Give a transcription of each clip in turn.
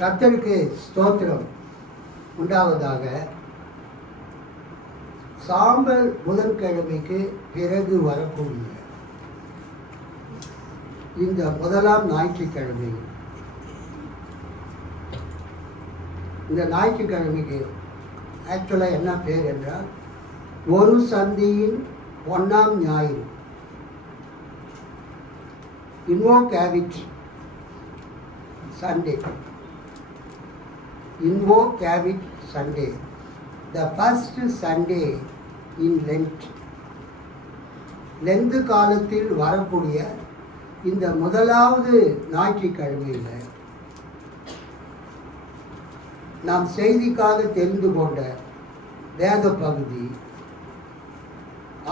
கர்த்தருக்கு ஸ்தோத்திரம் உண்டாவதாக. சாம்பல் புதன்கிழமைக்கு பிறகு வரக்கூடிய இந்த முதலாம் ஞாயிற்றுக்கிழமை, இந்த ஞாயிற்றுக்கிழமைக்கு ஆக்சுவலாக என்ன பேர் என்றால் ஒரு சந்தியின் ஒன்றாம் ஞாயிறு, Invocavit Sunday. Invocavit Sunday, the first Sunday in Lent. Lent காலத்தில் வரக்கூடிய இந்த முதலாவது ஞாயிற்றுக்கிழமையில் நாம் செய்திக்காக தெரிந்து கொண்ட வேத பகுதி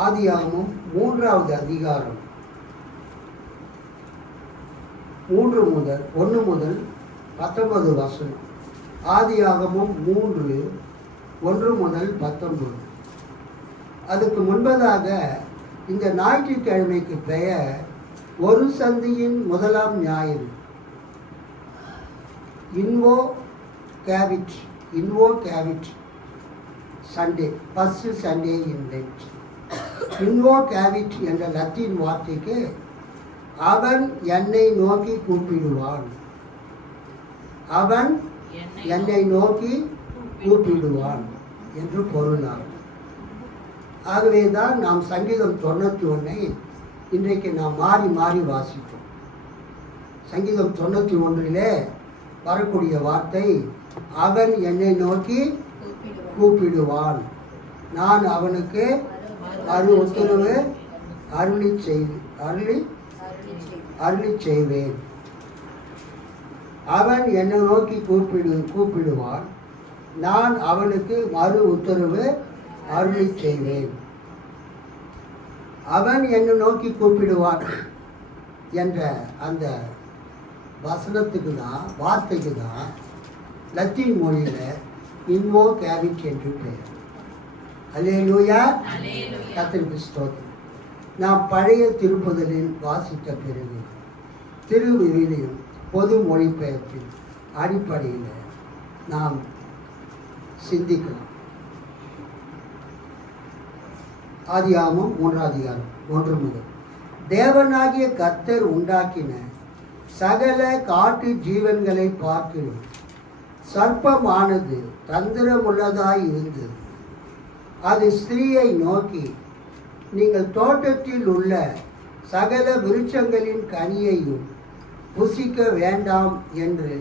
ஆதியாகமம் 3வது அதிகாரம் 1 முதல் 19 வசனம். ஆதியாகமம் 3:1 முதல் 19. அதுக்கு முன்பதாக இந்த ஞாயிற்றுக்கிழமைக்கு பெயர் ஒரு சந்தியின் முதலாம் ஞாயிறு, Invocavit Sunday, first Sunday in Lent. Invocavit என்ற லத்தீன் வார்த்தைக்கு அவன் என்னை நோக்கி கூப்பிடுவான், அவன் என்னை நோக்கி கூப்பிடுவான் என்று பொருளாகும். ஆகவே தான் நாம் சங்கீதம் 91 இன்றைக்கு நாம் மாறி மாறி வாசித்தோம். சங்கீதம் 91 வரக்கூடிய வார்த்தை அவன் என்னை நோக்கி கூப்பிடுவான், நான் அவனுக்கு உத்தரவு அருளி செய்வேன். அவன் என்னை நோக்கி கூப்பிடுவான், நான் அவனுக்கு மறு உத்தரவு அருளி செய்வேன். அவன் என்னை நோக்கி கூப்பிடுவான் என்ற அந்த வசனத்துக்கு தான், வார்த்தைக்கு தான் லத்தீன் மொழியில் இன்வோகேவிட் என்று பெயர். அல்லேலூயா, கர்த்தருக்கு ஸ்தோத்திரம். நாம் பழைய திருப்புதலில் வாசித்த பிறகு திருவிவிலியம் பொது மொழிபெயர்ப்பின் அடிப்படையில் நாம் சிந்திக்கலாம். ஆதியாகமம் 3வது அதிகாரம் 1 முதல். தேவனாகிய கர்த்தர் உண்டாக்கின சகல காட்டு ஜீவன்களை பார்க்கிறோம், சர்ப்பமானது தந்திரமுள்ளதாய் இருந்தது. அது ஸ்திரீயை நோக்கி, நீங்கள் தோட்டத்தில் உள்ள சகல விருட்சங்களின் கனியையும் புசிக்க வேண்டாம் என்று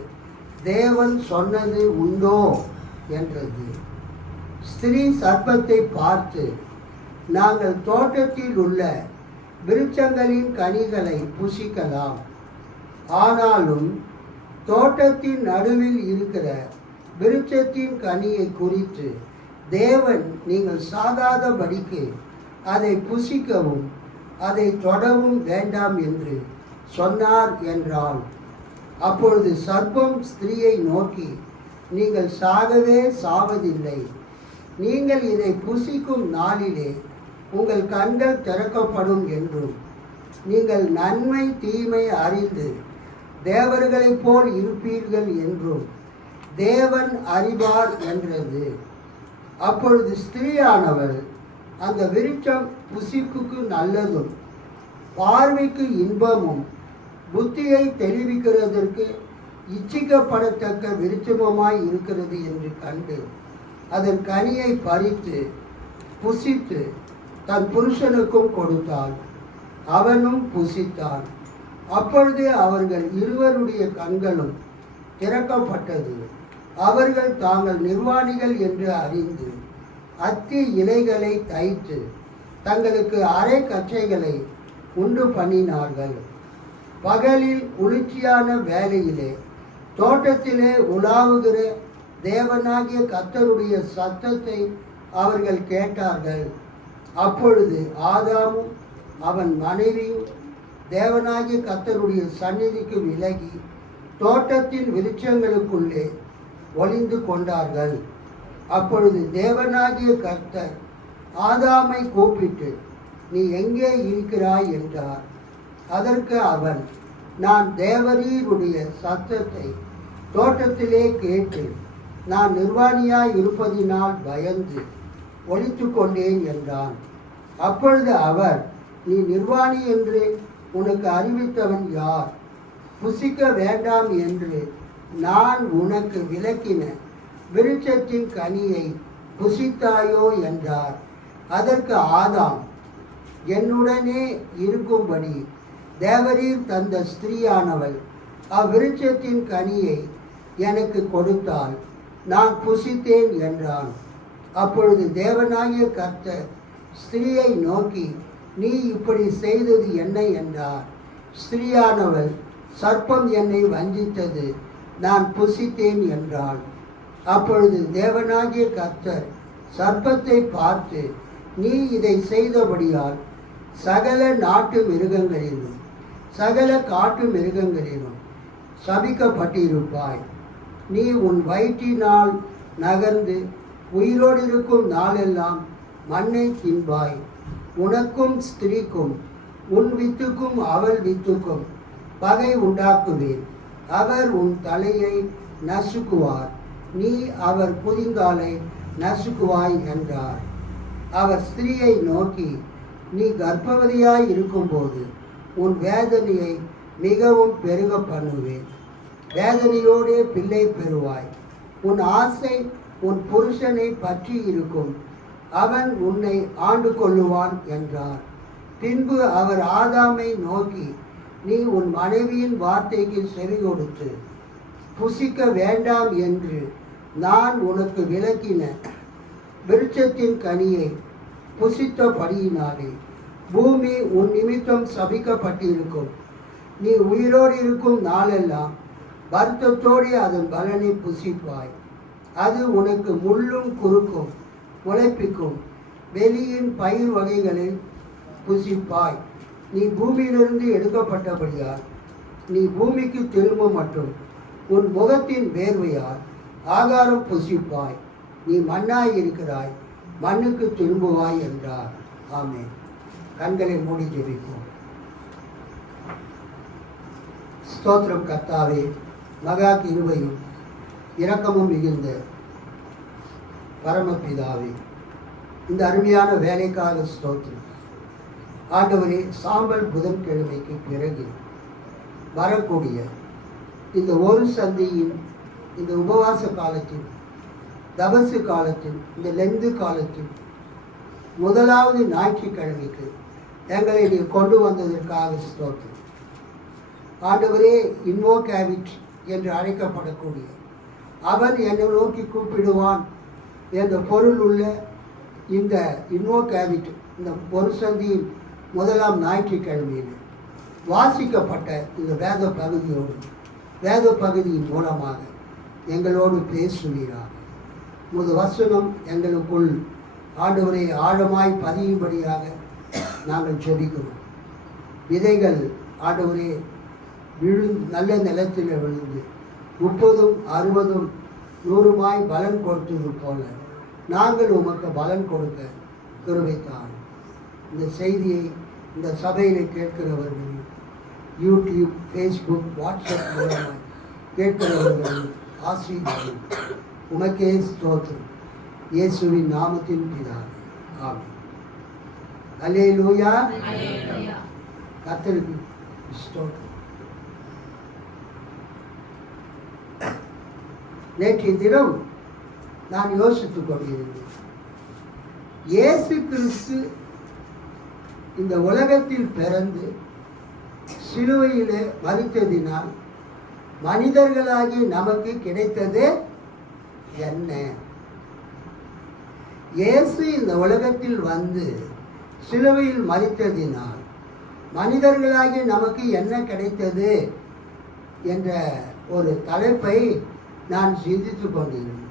தேவன் சொன்னது உண்டோ என்றது. ஸ்திரீ சர்ப்பத்தை பார்த்து, நாங்கள் தோட்டத்தில் உள்ள விருட்சங்களின் கனிகளை புசிக்கலாம், ஆனாலும் தோட்டத்தின் நடுவில் இருக்கிற விருட்சத்தின் கனியை குறித்து தேவன் நீங்கள் சாகாதபடிக்கு அதை புசிக்கவும் அதை தொடவும் வேண்டாம் என்று சொன்னார் என்றால். அப்பொழுது சர்ப்பம் ஸ்திரீயை நோக்கி, நீங்கள் சாகவே சாவதில்லை, நீங்கள் இதை புசிக்கும் நாளிலே உங்கள் கண்கள் திறக்கப்படும் என்றும் நீங்கள் நன்மை தீமை அறிந்து தேவர்களைப் போல் இருப்பீர்கள் என்றும் தேவன் அறிவார் என்றது. அப்பொழுது ஸ்திரீயானவள், அந்த விருட்சம் புசிப்புக்கு நல்லதும் பார்வைக்கு இன்பமும் புத்தியை தெளிவிக்கிறதற்கு இச்சிக்கப்படத்தக்க விருட்சமாய் இருக்கிறது என்று கண்டு அதன் கனியை பறித்து புசித்து தன் புருஷனுக்கும் கொடுத்தாள், அவனும் புசித்தான். அப்பொழுதே அவர்கள் இருவருடைய கண்களும் திறக்கப்பட்டது, அவர்கள் தாங்கள் நிர்வாணிகள் என்று அறிந்து அத்தி இலைகளை தைத்து தங்களுக்கு அரை கச்சைகளை உண்டு பண்ணினார்கள். பகலில் குளிர்ச்சியான வேளையிலே தோட்டத்திலே உலாவுகிற தேவனாகிய கர்த்தருடைய சத்தத்தை அவர்கள் கேட்டார்கள். அப்பொழுது ஆதாமும் அவன் மனைவியும் தேவனாகிய கர்த்தருடைய சந்நிதிக்கு விலகி தோட்டத்தின் விருட்சங்களுக்குள்ளே ஒளிந்து கொண்டார்கள். அப்பொழுது தேவனாகிய கர்த்தர் ஆதாமை கூப்பிட்டு, நீ எங்கே இருக்கிறாய் என்றார். அதற்கு அவன், நான் தேவரீருடைய சத்தத்தை தோட்டத்திலே கேட்டு நான் நிர்வாணியாய் இருப்பதினால் பயந்து ஒளித்து கொண்டேன் என்றான். அப்பொழுது அவர், நீ நிர்வாணி என்று உனக்கு அறிவித்தவன் யார்? புசிக்க வேண்டாம் என்று நான் உனக்கு விலக்கின விருட்சத்தின் கனியை புசித்தாயோ என்றார். அதற்கு ஆதாம், என்னுடனே இருக்கும்படி தேவரீர் தந்த ஸ்திரீயானவள் அவ்விருட்சத்தின் கனியை எனக்கு கொடுத்தால் நான் புசித்தேன் என்றான். அப்பொழுது தேவனாகிய கர்த்தர் ஸ்திரீயை நோக்கி, நீ இப்படி செய்தது என்ன என்றார். ஸ்திரீயானவள், சர்ப்பம் என்னை வஞ்சித்தது, நான் புசித்தேன் என்றாள். அப்பொழுது தேவனாகிய கர்த்தர் சர்ப்பத்தை பார்த்து, நீ இதை செய்தபடியால் சகல நாட்டு மிருகங்களிலும் சகல காட்டு மிருகங்களிலும் சபிக்கப்பட்டிருப்பாய். நீ உன் வயிற்றினால் நகர்ந்து உயிரோடு இருக்கும் நாளெல்லாம் மண்ணை தின்பாய். உனக்கும் ஸ்திரீக்கும் உன் வித்துக்கும் அவள் வித்துக்கும் பகை உண்டாக்குவேன். அவர் உன் தலையை நசுக்குவார், நீ அவர் குதிங்காலை நசுக்குவாய் என்றார். அவர் ஸ்திரீயை நோக்கி, நீ கர்ப்பவதியாய் இருக்கும்போது உன் வேதனையை மிகவும் பெருக பண்ணுவேன். வேதனையோடே பிள்ளை பெறுவாய். உன் ஆசை உன் புருஷனை பற்றி இருக்கும், அவன் உன்னை ஆண்டு கொள்ளுவான் என்றார். பின்பு அவர் ஆதாமை நோக்கி, நீ உன் மனைவியின் வார்த்தைக்கு செவி கொடுத்து புசிக்க வேண்டாம் என்று நான் உனக்கு விலக்கின விருட்சத்தின் கனியை புசித்தபடியினாலே பூமி உன் நிமித்தம் சபிக்கப்பட்டிருக்கும். நீ உயிரோடு இருக்கும் நாளெல்லாம் வருத்தத்தோடு அதன் பலனை புசிப்பாய். அது உனக்கு முள்ளும் குறுக்கும் முளைப்பிக்கும் வெளியின் பயிர் வகைகளை புசிப்பாய். நீ பூமியிலிருந்து எடுக்கப்பட்டபடியால் நீ பூமிக்கு திரும்ப மட்டும் உன் முகத்தின் வேர்வையால் ஆகாரம் புசிப்பாய். நீ மண்ணாய் இருக்கிறாய், மண்ணுக்கு திரும்புவாய் என்றார். ஆமென். கண்களை மூடி ஜெபிப்போம். ஸ்தோத்திரம் கர்த்தாவே, மகா கிருபையும் இரக்கமும் மிகுந்த பரமபிதாவே, இந்த அருமையான வேலைக்காக ஸ்தோத்திரம். ஆண்டவரே, சாம்பல் புதன்கிழமைக்கு பிறகு வரக்கூடிய இந்த ஒரு சந்தியின் இந்த உபவாச காலத்தில், தபசு காலத்தில், இந்த லெந்து காலத்தில் முதலாவது ஞாயிற்றுக்கிழமைக்கு எங்களை நீ கொண்டு வந்ததற்காக ஸ்தோத்திரம். ஆண்டவரே, இன்வோகேவிட் என்று அழைக்கப்படக்கூடிய அவன் என்னை நோக்கி கூப்பிடுவான் என்ற பொருள் உள்ள இந்த இன்வோகேவிட் இந்த ஒரு சந்தியின் முதலாம் ஞாயிற்றுக்கிழமையில் வாசிக்கப்பட்ட இந்த வேத பகுதியின் மூலமாக எங்களோடு பேசுவீராக. உமது வசனம் எங்களுக்குள் ஆண்டவரை ஆழமாய் பதியும்படியாக நாங்கள் ஜெபிக்கிறோம். விதைகள் ஆண்டவரே நல்ல நிலத்தில் விழுந்து 30, 60, 100 பலன் கொடுத்தது போல நாங்கள் உமக்கு பலன் கொடுக்க கிருபைத்தார். இந்த செய்தியை இந்த சபையில் கேட்கிறவர்கள், யூடியூப், ஃபேஸ்புக், வாட்ஸ்அப் மூலமாக கேட்கிறவர்கள் ஆசீர்வாதம். உமக்கே ஸ்தோத்திரம். இயேசுவின் நாமத்தின் பிதாவே, ஆமென். அல்லேலூயா. கர்த்தருக்கு ஸ்தோத்திரம். நேற்றைய தினம் நான் யோசித்துக் கொண்டிருந்தேன். இயேசு கிறிஸ்து இந்த உலகத்தில் பிறந்து சிலுவையிலே மரித்ததினால் மனிதர்களாகி நமக்கு கிடைத்தது என்ன? இயேசு இந்த உலகத்தில் வந்து சிலுவையில் மரித்ததினால் மனிதர்களாகி நமக்கு என்ன கிடைத்தது என்ற ஒரு தலைப்பை நான் சிந்தித்து கொண்டிருந்தேன்.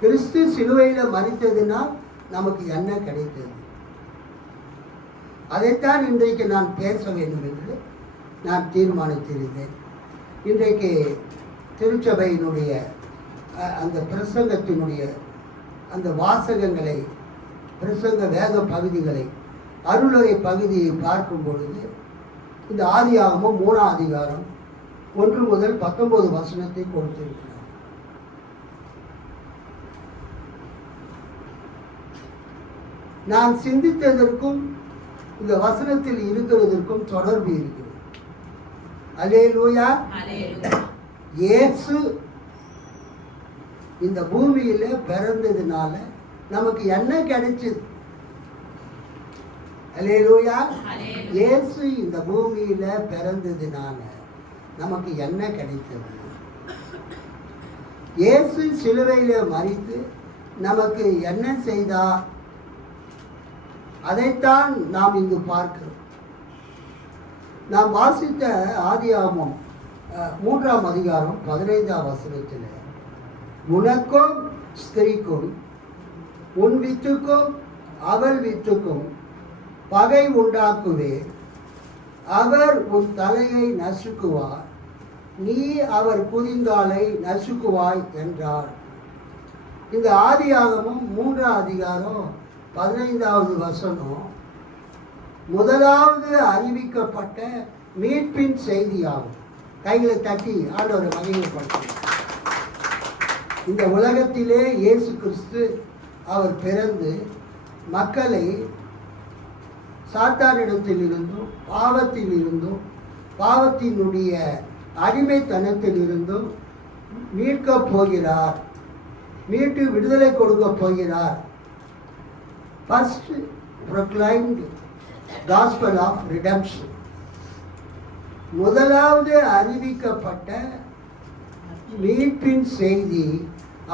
கிறிஸ்து சிலுவையில் மரித்ததினால் நமக்கு என்ன கிடைத்தது? அதைத்தான் இன்றைக்கு நான் பேச வேண்டும் என்று நான் தீர்மானித்திருந்தேன். இன்றைக்கு திருச்சபையினுடைய அந்த பிரசங்கத்தினுடைய அந்த வாசகங்களை, பிரசங்க வேத பகுதிகளை, அருளுரை பகுதியை பார்க்கும் பொழுது இந்த ஆதியாகமம் 3ஆம் அதிகாரம் 1 முதல் 19 வசனத்தை கொடுத்திருக்கிறார். நான் சிந்தித்ததற்கும் இந்த வசனத்தில் இருக்கிறதற்கும் தொடர்பு இருக்கிறது. அல்லேலூயா. இயேசு இந்த பூமியில பிறந்ததுனால நமக்கு என்ன கிடைச்சது? அல்லேலூயா. இயேசு இந்த பூமியில பிறந்ததுனால நமக்கு என்ன கிடைத்தது? இயேசு சிலுவையில மரித்து நமக்கு என்ன செய்தார்? அதைத்தான் நாம் இங்கு பார்க்கிறோம். நாம் வாசித்த ஆதியாகமம் 3ஆம் அதிகாரம் 15ஆம் வசனத்தில், உனக்கும் ஸ்திரீக்கும் உன் வித்துக்கும் அவள் வித்துக்கும் பகை உண்டாக்குவேன், அவர் உன் தலையை நசுக்குவார், நீ அவர் குதிங்காலை நசுக்குவாய் என்றார். இந்த ஆதியாகமம் 3ஆம் அதிகாரம் 15வது வசனம் முதலாவது அறிவிக்கப்பட்ட மீட்பின் செய்தியாகும். கைகளை தட்டி ஆண்டவரை மகிமைப்படுத்தும். இந்த உலகத்திலே இயேசு கிறிஸ்து அவர் பிறந்து மக்களை சாத்தானிடத்தில் இருந்தும் பாவத்தில் இருந்தும் பாவத்தினுடைய அடிமைத்தனத்தில் இருந்தும் மீட்கப் போகிறார், மீட்டு விடுதலை கொடுக்க போகிறார். First proclaimed gospel of redemption. முதலாவது அறிவிக்கப்பட்ட மீட்பின் செய்தி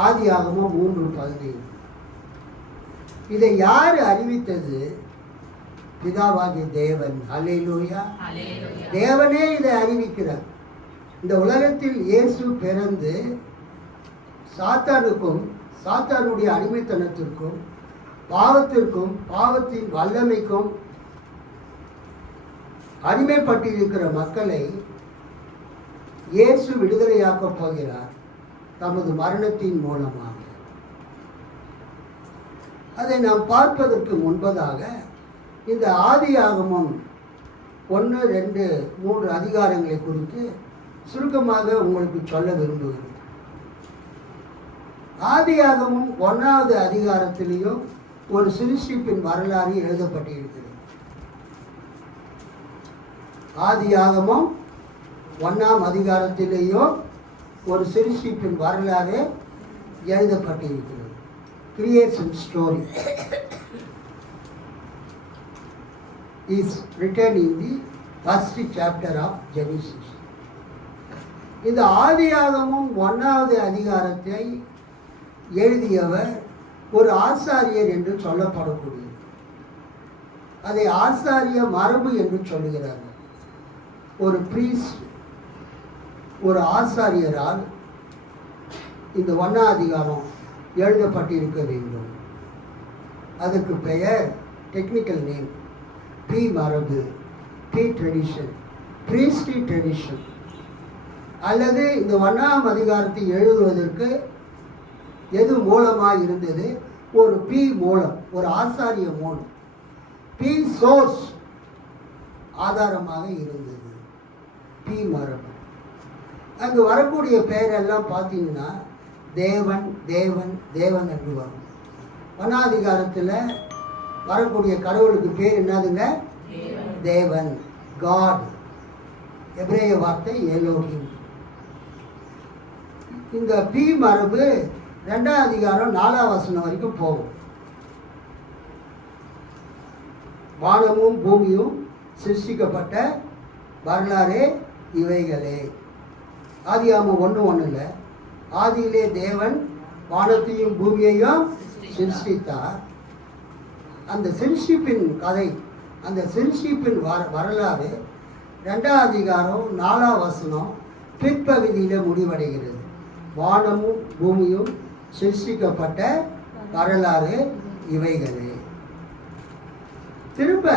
ஆதியாகமம் 3:15. இதை யார் அறிவித்தது? பிதாவாகிய தேவன். அல்லேலூயா. தேவனே இதை அறிவிக்கிறார். இந்த உலகத்தில் இயேசு பிறந்து சாத்தானுக்கும் சாத்தானுடைய அடிமைத்தனத்திற்கும் பாவத்திற்கும் பாவத்தின் வல்லமைக்கும் அடிமைப்பட்டிருக்கிற மக்களை இயேசு விடுதலையாக்கப் போகிறார் தமது மரணத்தின் மூலமாக. அதை நாம் பார்ப்பதற்கு முன்பதாக இந்த ஆதியாகமம் 1, 2, 3 அதிகாரங்களை குறித்து சுருக்கமாக உங்களுக்கு சொல்ல விரும்புகிறேன். ஆதியாகமம் 1வது அதிகாரத்திலேயும் ஒரு சிருஷ்டிப்பின் வரலாறு எழுதப்பட்டிருக்கிறது. ஆதியாகமம் 1ஆம் அதிகாரத்திலேயும் ஒரு சிருஷ்டிப்பின் வரலாறு எழுதப்பட்டிருக்கிறது. Creation story is written in the first chapter of Genesis. இந்த ஆதியாகமம் 1வது அதிகாரத்தை எழுதியவர் ஒரு ஆசாரியர் என்று சொல்லப்படக்கூடியது. அதை ஆசாரிய மரபு என்று சொல்லுகிறார்கள். ஒரு பிரீஸ்ட், ஒரு ஆசாரியரால் இந்த 1ஆம் அதிகாரம் எழுதப்பட்டிருக்க வேண்டும். அதற்கு பெயர், டெக்னிக்கல் நேம், ப்ரீ மரபு, ப்ரீ ட்ரெடிஷன், ப்ரீஸ்டி ட்ரெடிஷன். அல்லது இந்த 1ஆம் அதிகாரத்தை எழுதுவதற்கு எது மூலமாக இருந்தது? ஒரு பி மூலம், ஒரு ஆசாரிய மூலம், பி சோர்ஸ் ஆதாரமாக இருந்தது. பி மரபு. அங்கு வரக்கூடிய பெயரெல்லாம் பார்த்தீங்கன்னா தேவன் தேவன் தேவன் என்று வரும். 1ஆம் அதிகாரத்தில் வரக்கூடிய கடவுளுக்கு பேர் என்னதுங்க? தேவன், காட். எபிரேய வார்த்தை எலோஹிம். இந்த பி மரபு 2ஆம் அதிகாரம் 4ஆம் வசனம் வரைக்கும் போகும். வானமும் பூமியும் சிருஷ்டிக்கப்பட்ட வரலாறு இவைகளே. ஆதியாகமம் 1:1 ஆதியிலே தேவன் வானத்தையும் பூமியையும் சிருஷ்டித்தார். அந்த சிருஷ்டிப்பின் கதை, அந்த சிருஷ்டிப்பின் வரலாறு 2ஆம் அதிகாரம் 4ஆம் வசனம் பிற்பகுதியில் முடிவடைகிறது. வானமும் பூமியும் சிருஷ்டிக்கப்பட்ட வரலாறு இவைகளே. திரும்ப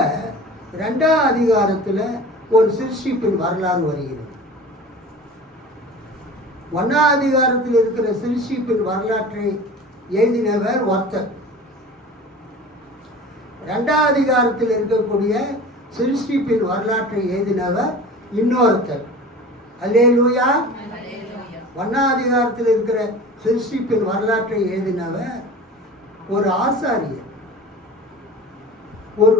2ஆம் அதிகாரத்தில் ஒரு சிருஷ்டிப்பின் வரலாறு வருகிறது. 1ஆம் அதிகாரத்தில் இருக்கிற சிருஷ்டிப்பின் வரலாற்றை எழுதினவர் ஒருத்தர். 2ஆம் அதிகாரத்தில் இருக்கக்கூடிய சிருஷ்டிப்பின் வரலாற்றை எழுதினவர் இன்னொருத்தர். அல்லேலூயா. 1ஆம் அதிகாரத்தில் இருக்கிற சிருஷ்டிப்பின் வரலாற்றை எழுதினவர் ஒரு ஆசாரியர், ஒரு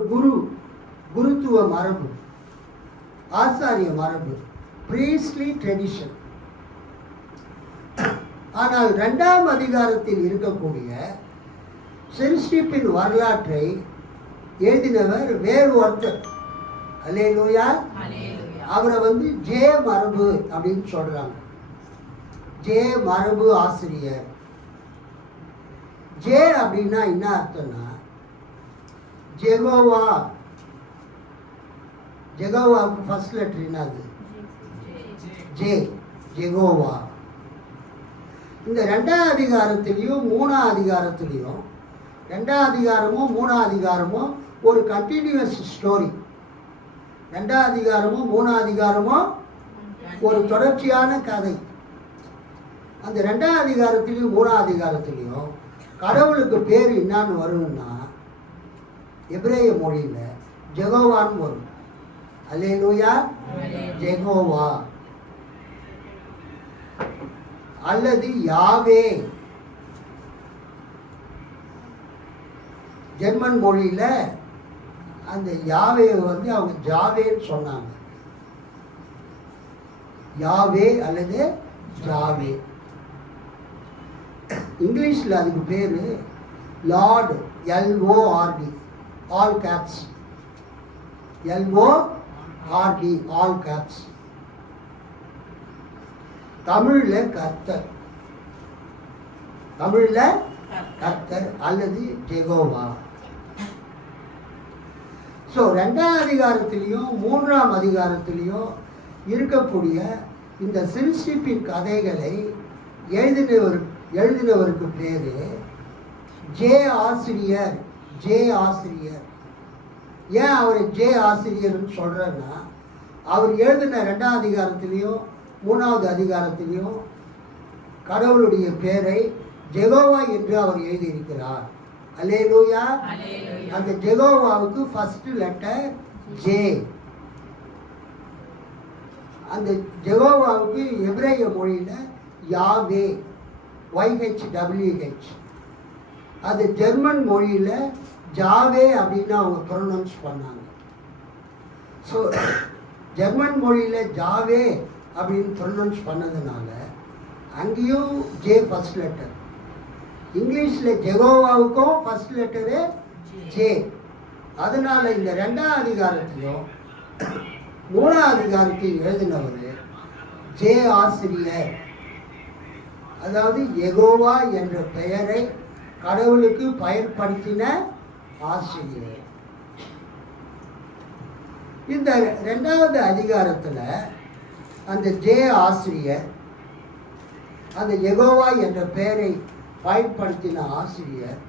குருத்துவ மரபு, ஆசாரிய மரபு, பிரீஸ்ட்லி ட்ரெடிஷன். ஆனால் 2ஆம் அதிகாரத்தில் இருக்கக்கூடிய சிருஷ்டிப்பின் வரலாற்றை எழுதினவர் வேறு ஒருத்தர். அல்லேலூயா. அவரை ஜே மரபு அப்படின்னு சொல்றாங்க. ஜே மரபு ஆசிரியர். ஜே அப்படின்னா என்ன அர்த்தம்னா ஜெகோவா. ஜெகோவாவுக்கு ஃபர்ஸ்ட் லெட்டர் என்னது? J, Jehovah. இந்த 2ஆம் அதிகாரத்திலையும் 3ஆம் அதிகாரத்திலையும் 2ஆம் அதிகாரமும் 3ஆம் அதிகாரமும் ஒரு கண்டினியூஸ் ஸ்டோரி. 2ஆம் அதிகாரமும் 3ஆம் அதிகாரமும் ஒரு தொடர்ச்சியான கதை. அந்த 2ஆம் அதிகாரத்திலையும் 3ஆம் அதிகாரத்திலையும் கடவுளுக்கு பேர் என்னான்னு வரும்னா எபிரேய மொழியில் ஜெகோவான்னு வரும். அல்லேலூயா. ஜெகோவா அல்லது யாவே. ஜெர்மன் மொழியில் அந்த யாவே அவங்க ஜாவேன்னு சொன்னாங்க. யாவே அல்லது ஜாவே. இங்கிலீஷில் அதுக்கு பேர் Lord, LORD, all caps. LORD, all caps. தமிழில் கர்த்தர், தமிழில் கர்த்தர் அல்லது ஜெகோவா. ஸோ 2ஆம் அதிகாரத்திலையும் 3ஆம் அதிகாரத்திலையும் இருக்கக்கூடிய இந்த சிருஷ்டிப்பின் கதைகளை எழுதினவருக்கு பேர் ஜே ஆசிரியர். ஜே ஆசிரியர். ஏன் அவர் ஜே ஆசிரியர்னு சொல்கிறேன்னா அவர் எழுதின 2ஆம் அதிகாரத்திலையும் 3ஆவது அதிகாரத்திலையும் கடவுளுடைய பேரை ஜெகோவா என்று அவர் எழுதியிருக்கிறார். அல்லேலூயா. அந்த ஜெகோவாவுக்கு ஃபர்ஸ்ட் லெட்டர் ஜே. அந்த ஜெகோவாவுக்கு எபிரேய மொழியில் யாவே, YHWH. அது ஜெர்மன் மொழியில் ஜாவே அப்படின்னு அவங்க ப்ரொனவுன்ஸ் பண்ணாங்க. ஸோ ஜெர்மன் மொழியில் ஜாவே அப்படின்னு ப்ரொனவுன்ஸ் பண்ணதுனால அங்கேயும் ஜே ஃபர்ஸ்ட் லெட்டர். இங்கிலீஷில் ஜெகோவாவுக்கும் ஃபர்ஸ்ட் லெட்டரு ஜே. அதனால் இந்த 2ஆம் அதிகாரத்திலும் 3ஆம் அதிகாரத்தையும் எழுதினவர் ஜே ஆசிரியர். அதாவது யெகோவா என்ற பெயரை கடவுளுக்கு பயன்படுத்தின ஆசிரியர். இந்த 2ஆவது அதிகாரத்தில் அந்த ஜே ஆசிரியர் அந்த யெகோவா என்ற பெயரை பயன்படுத்தின ஆசிரியர்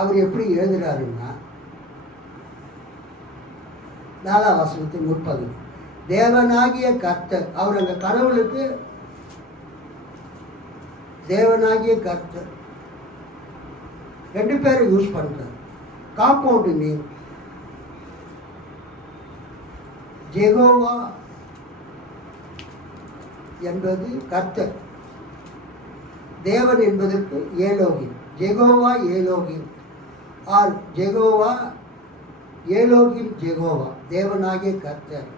அவர் எப்படி எழுதுகிறாருன்னா 4ஆம் வசனத்தின் முற்பகுதி, தேவனாகிய கர்த்தர். அவர் அந்த கடவுளுக்கு தேவனாகிய கர்த்தர் 2 பேரை யூஸ் பண்ணுறார். காம்பவுண்ட் நேம் ஜெகோவா என்பது கர்த்தர், தேவன் என்பதற்கு Elohim. Jehovah Elohim or Jehovah Elohim Jehovah, தேவனாகிய கர்த்தர்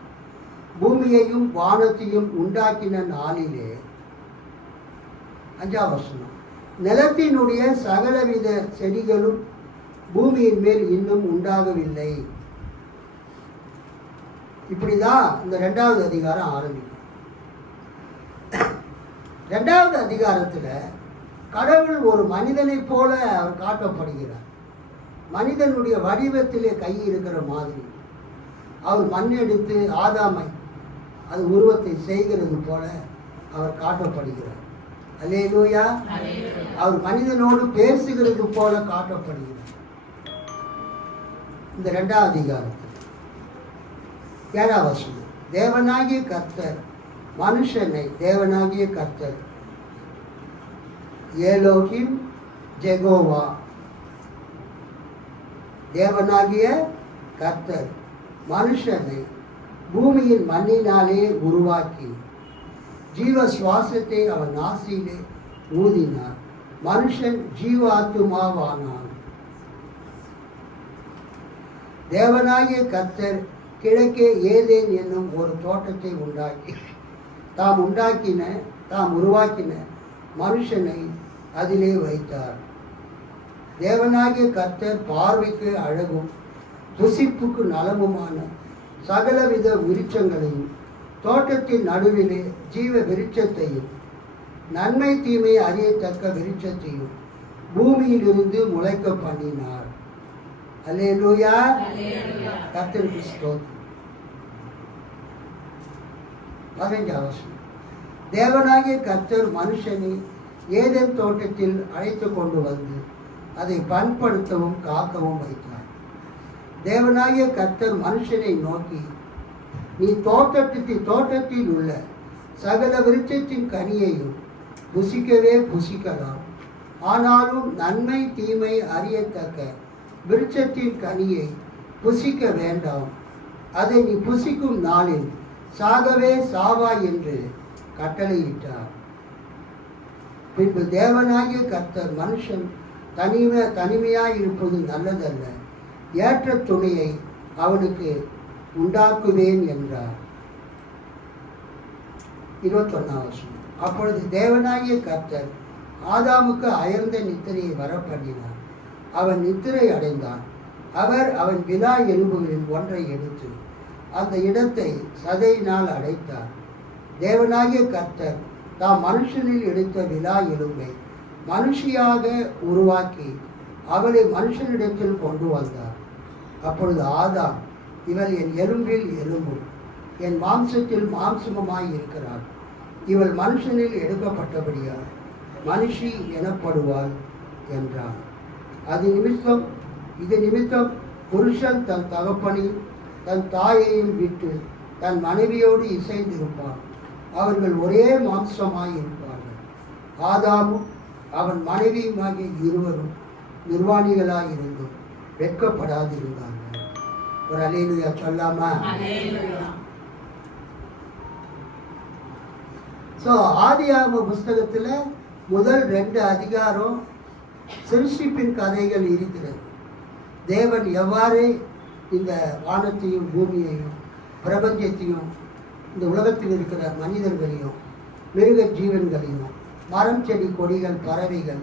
பூமியையும் வானத்தையும் உண்டாக்கின நாளிலே. 5ஆம் வசனம், நிலத்தினுடைய சகலவித செடிகளும் பூமியின் மேல் இன்னும் உண்டாகவில்லை. இப்படிதான் இந்த 2ஆவது அதிகாரம் ஆரம்பிக்கும். 2ஆவது அதிகாரத்தில் கடவுள் ஒரு மனிதனைப் போல அவர் காட்டப்படுகிறார். மனிதனுடைய வடிவத்திலே கை இருக்கிற மாதிரி அவர் மண் எடுத்து ஆதாமை அது உருவத்தை செய்கிறது போல அவர் காட்டப்படுகிறார். அல்லேலூயா. அவர் மனிதனோடு பேசுகிறது போல காட்டப்படுகிறார். இந்த 2ஆம் அதிகாரத்தில் 7ஆம் வசனம், தேவனாகிய கர்த்தர் மனுஷனை, தேவனாகிய கர்த்தர் ஏலோகிம் ஜெகோவா, தேவனாகிய கர்த்தர் மனுஷனை பூமியின் மண்ணினாலே உருவாக்கி ஜீவ சுவாசத்தை அவன் நாசியிலே ஊதினார். மனுஷன் ஜீவாத்துமாவானான். தேவனாகிய கர்த்தர் கிழக்கே ஏதேன் என்னும் ஒரு தோட்டத்தை உண்டாக்கி தாம் உருவாக்கின மனுஷனை அதிலே வைத்தார். தேவனாகிய கர்த்தர் பார்வைக்கு அழகும் புசிப்புக்கு நலமுமான சகலவித விருட்சங்களையும் தோட்டத்தின் நடுவிலே ஜீவ விருட்சத்தையும் நன்மை தீமை அறியத்தக்க விருட்சத்தையும் பூமியிலிருந்து முளைக்க பண்ணினார். அல்லேலூயா. கர்த்தருக்கு ஸ்தோத்திரம். 15ஆம் வசனம். தேவனாகிய கர்த்தர் மனுஷனை ஏதேன் தோட்டத்தில் அழைத்து கொண்டு வந்து அதை பண்படுத்தவும் காக்கவும் வைத்தார். தேவனாகிய கர்த்தர் மனுஷனை நோக்கி, நீ தோட்டத்தில் உள்ள சகல விருட்சத்தின் கனியையும் புசிக்கவே புசிக்கலாம், ஆனாலும் நன்மை தீமை அறியத்தக்க விருட்சத்தின் கனியை புசிக்க வேண்டாம். அதை நீ புசிக்கும் நாளில் சாகவே சாவாய் என்று கட்டளையிட்டார். பின்பு தேவனாகிய கர்த்தர் மனுஷன் தனிமையாய் இருப்பது நல்லதல்ல, ஏற்ற துணையை அவனுக்கு உண்டாக்குவேன் என்றார். 21ஆம் வசனம். அப்பொழுது தேவனாகிய கர்த்தர் ஆதாமுக்கு அயர்ந்த நித்திரையை வரப்பண்ணினார். அவன் நித்திரை அடைந்தான். அவர் அவன் விலா எலும்புகளில் ஒன்றை எடுத்து அந்த இடத்தை சதையினால் அடைத்தார். தேவனாகிய கர்த்தர் தாம் மனுஷனில் எடுத்த விலா எலும்பை மனுஷியாக உருவாக்கி அவளை மனுஷனிடத்தில் கொண்டு வந்தார். அப்பொழுது ஆதாம், இவள் என் எலும்பில் எலும்பும் என் மாம்சத்தில் மாம்சமுமாய் இருக்கிறாள். இவள் மனுஷனில் எடுக்கப்பட்டபடியால் மனுஷி எனப்படுவாள் என்றான். இது நிமித்தம் புருஷன் தன் தகப்பனையும் தன் தாயையும் விட்டு தன் மனைவியோடு இசைந்திருப்பான், அவர்கள் ஒரே மாம்சமாய் இருப்பார்கள். ஆதாமும் அவன் மனைவியுமாகிய இருவரும் நிர்வாணிகளாய் இருந்தும் வெட்கப்படாதிருந்தார்கள். ஒரு அல்லேலூயா சொல்லாமா? ஸோ ஆதியாகம புஸ்தகத்தில் முதல் 2 அதிகாரம் சிருஷ்டிப்பின் கதைகள் இருக்கிறது. தேவன் எவ்வாறு இந்த வானத்தையும் பூமியையும் பிரபஞ்சத்தையும் இந்த உலகத்தில் இருக்கிற மனிதர்களையும் மிருக ஜீவன்களையும் மரம் செடி கொடிகள் பறவைகள்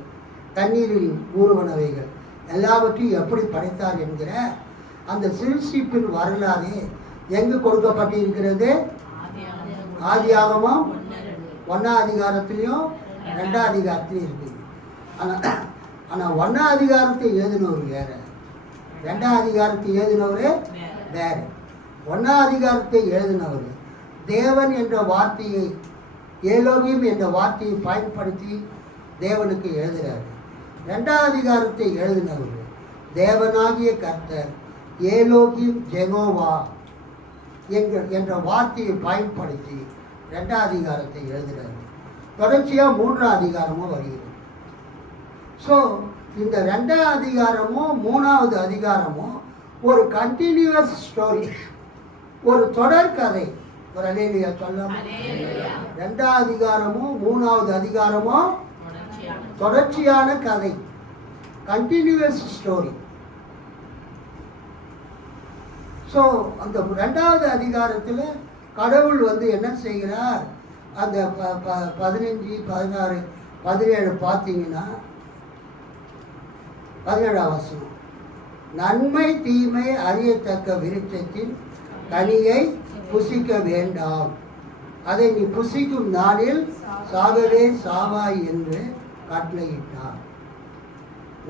தண்ணீரில் ஊறுவனவைகள் எல்லாவற்றையும் எப்படி படைத்தார் என்கிற அந்த சிருஷ்டிப்பின் வரலாறு எங்கு கொடுக்கப்பட்டிருக்கிறது? ஆதியாகமம் 1ஆம் அதிகாரத்திலையும் 2ஆம் அதிகாரத்திலையும் இருக்குது. ஆனால் 1ஆம் அதிகாரத்தை எழுதினவர் வேறு, 2ஆம் அதிகாரத்தை எழுதினவர் வேறு. 1ஆம் அதிகாரத்தை எழுதினவர் தேவன் என்ற வார்த்தையை, ஏலோகிம் என்ற வார்த்தையை பயன்படுத்தி தேவனுக்கு எழுதுகிறார். 2ஆம் அதிகாரத்தை எழுதினவர் தேவனாகிய கர்த்தர் ஏலோகிம் ஜெகோவா என்ற வார்த்தையை பயன்படுத்தி 2ஆம் அதிகாரத்தை எழுதுகிறார். தொடர்ச்சியாக 3ஆம் அதிகாரமும் வருகிறது. ஸோ இந்த 2ஆம் அதிகாரமும் 3வது அதிகாரமும் ஒரு கண்டினியூவஸ் ஸ்டோரி, ஒரு தொடர் கதை. ஒரு அல்லேலூயா சொல்லாம? 2ஆம் அதிகாரமும் 3வது அதிகாரமும் தொடர்ச்சியான கதை, கண்டினியூவஸ் ஸ்டோரி. ஸோ அந்த 2வது அதிகாரத்தில் கடவுள் என்ன செய்கிறார்? அந்த 15, 16, 17 பார்த்தீங்கன்னா 17ஆம் வசனம், நன்மை தீமை அறியத்தக்க விருட்சத்தின் கனியை புசிக்க வேண்டாம், அதை நீ புசிக்கும் நாளில் சாகவே சாவாய் என்று கட்டளையிட்டார்.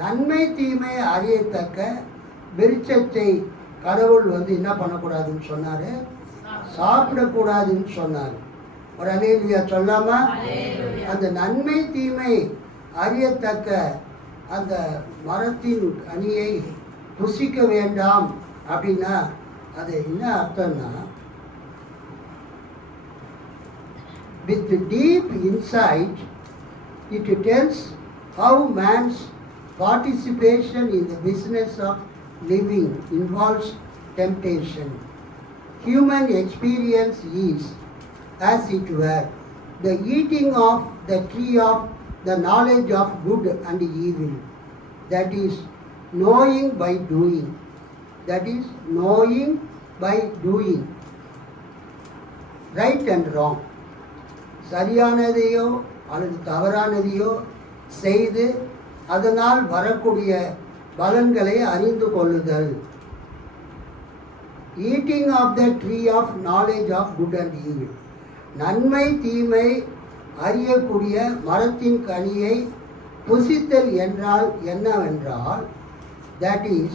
நன்மை தீமை அறியத்தக்க விருட்சத்தை கடவுள் என்ன பண்ணக்கூடாதுன்னு சொன்னார்? சாப்பிடக்கூடாதுன்னு சொன்னார். ஒரு அல்லேலூயா சொல்லாம? அந்த நன்மை தீமை அறியத்தக்க அந்த மரத்தின் கனியை புசிக்க வேண்டாம் அப்படின்னா அது என்ன அர்த்தம்னா, with deep insight it tells how man's participation in the business of living involves temptation. Human experience is, as it were, the eating of the tree of the knowledge of good and evil, that is knowing by doing, that is knowing by doing, right and wrong, சரியானதையோ அல்லது தவறானதையோ செய்து அதனால் வரக்கூடிய பலன்களை அறிந்து கொள்ளுதல். Eating of the tree of knowledge of good and evil, நன்மை தீமை அறியக்கூடிய மரத்தின் கனியை புசித்தல் என்றால் என்னவென்றால், that is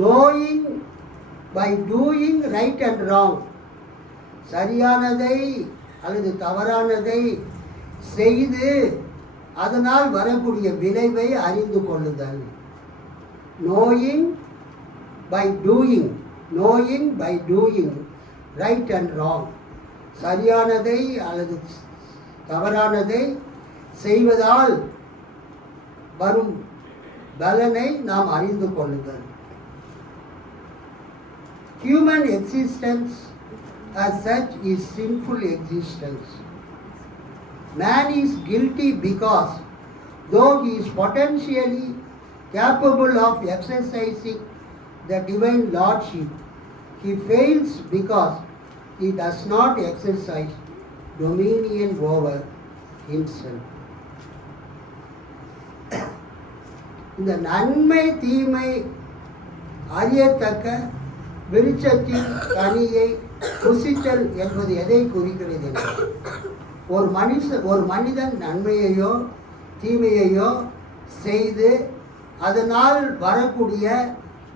knowing by doing right and wrong, சரியானதை அல்லது தவறானதை செய்து அதனால் வரக்கூடிய விளைவை அறிந்து கொள்ளுதல். knowing by doing, knowing by doing right and wrong, சரியானதை அல்லது தவறானதை செய்வதால் வரும் பலனை நாம் அறிந்து கொள்ளுதல். Human existence as such is sinful existence. Man is guilty because though he is potentially capable of exercising the divine lordship, he fails because he does not exercise dominion over himself. இந்த நன்மை தீமை அறியத்தக்க விருட்சத்தின் கனியை புசித்தல் என்பது எதை குறிக்கிறது என்றால், ஒரு மனிதன் நன்மையையோ தீமையையோ செய்து அதனால் வரக்கூடிய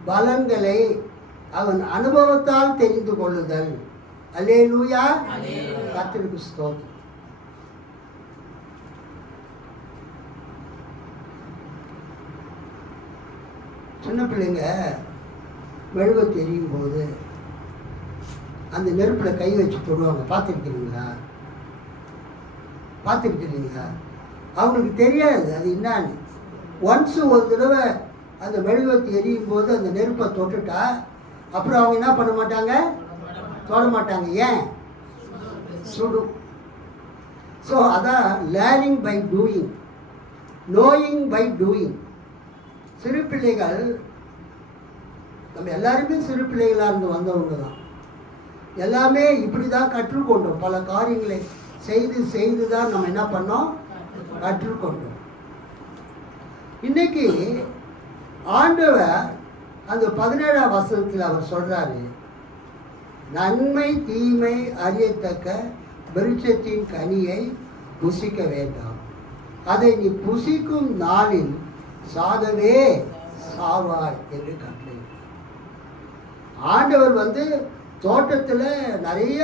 பலன்களை அவன் அனுபவத்தால் தெரிந்து கொள்ளுதல். அல்லேலூயா, கர்த்தருக்கு ஸ்தோத்திரம். சின்ன பிள்ளைங்க மெழுகுவர்த்தி எரியும் போது அந்த நெருப்பில் கை வச்சு தொடுவாங்க. பார்த்துருக்கிறீங்களா? அவங்களுக்கு தெரியாது அது என்னான்னு. ஒன்ஸு ஒரு தடவை அந்த மெழுகுவர்த்தி எரியும் போது அந்த நெருப்பை தொட்டுட்டா அப்புறம் அவங்க என்ன பண்ண மாட்டாங்க? தொட மாட்டாங்க. ஏன்? சுடும். ஸோ அதான் learning by doing, knowing by doing. சிறு பிள்ளைகள், நம்ம எல்லாருமே சிறு பிள்ளைகளாக இருந்து வந்தவங்க தான். எல்லாமே இப்படி தான் கற்றுக்கொண்டோம். பல காரியங்களை செய்து செய்து தான் நம்ம என்ன பண்ணோம்? கற்றுக்கொண்டோம். இன்னைக்கு ஆண்டவர் அந்த 17ஆம் வசனத்தில் அவர் சொல்றாரு, நன்மை தீமை அறியத்தக்க விருட்சத்தின் கனியை புசிக்க வேண்டாம், அதை நீ புசிக்கும் நாளில் சாகவே சாவாய் என்று கட்டளை. ஆண்டவர் தோட்டத்தில் நிறைய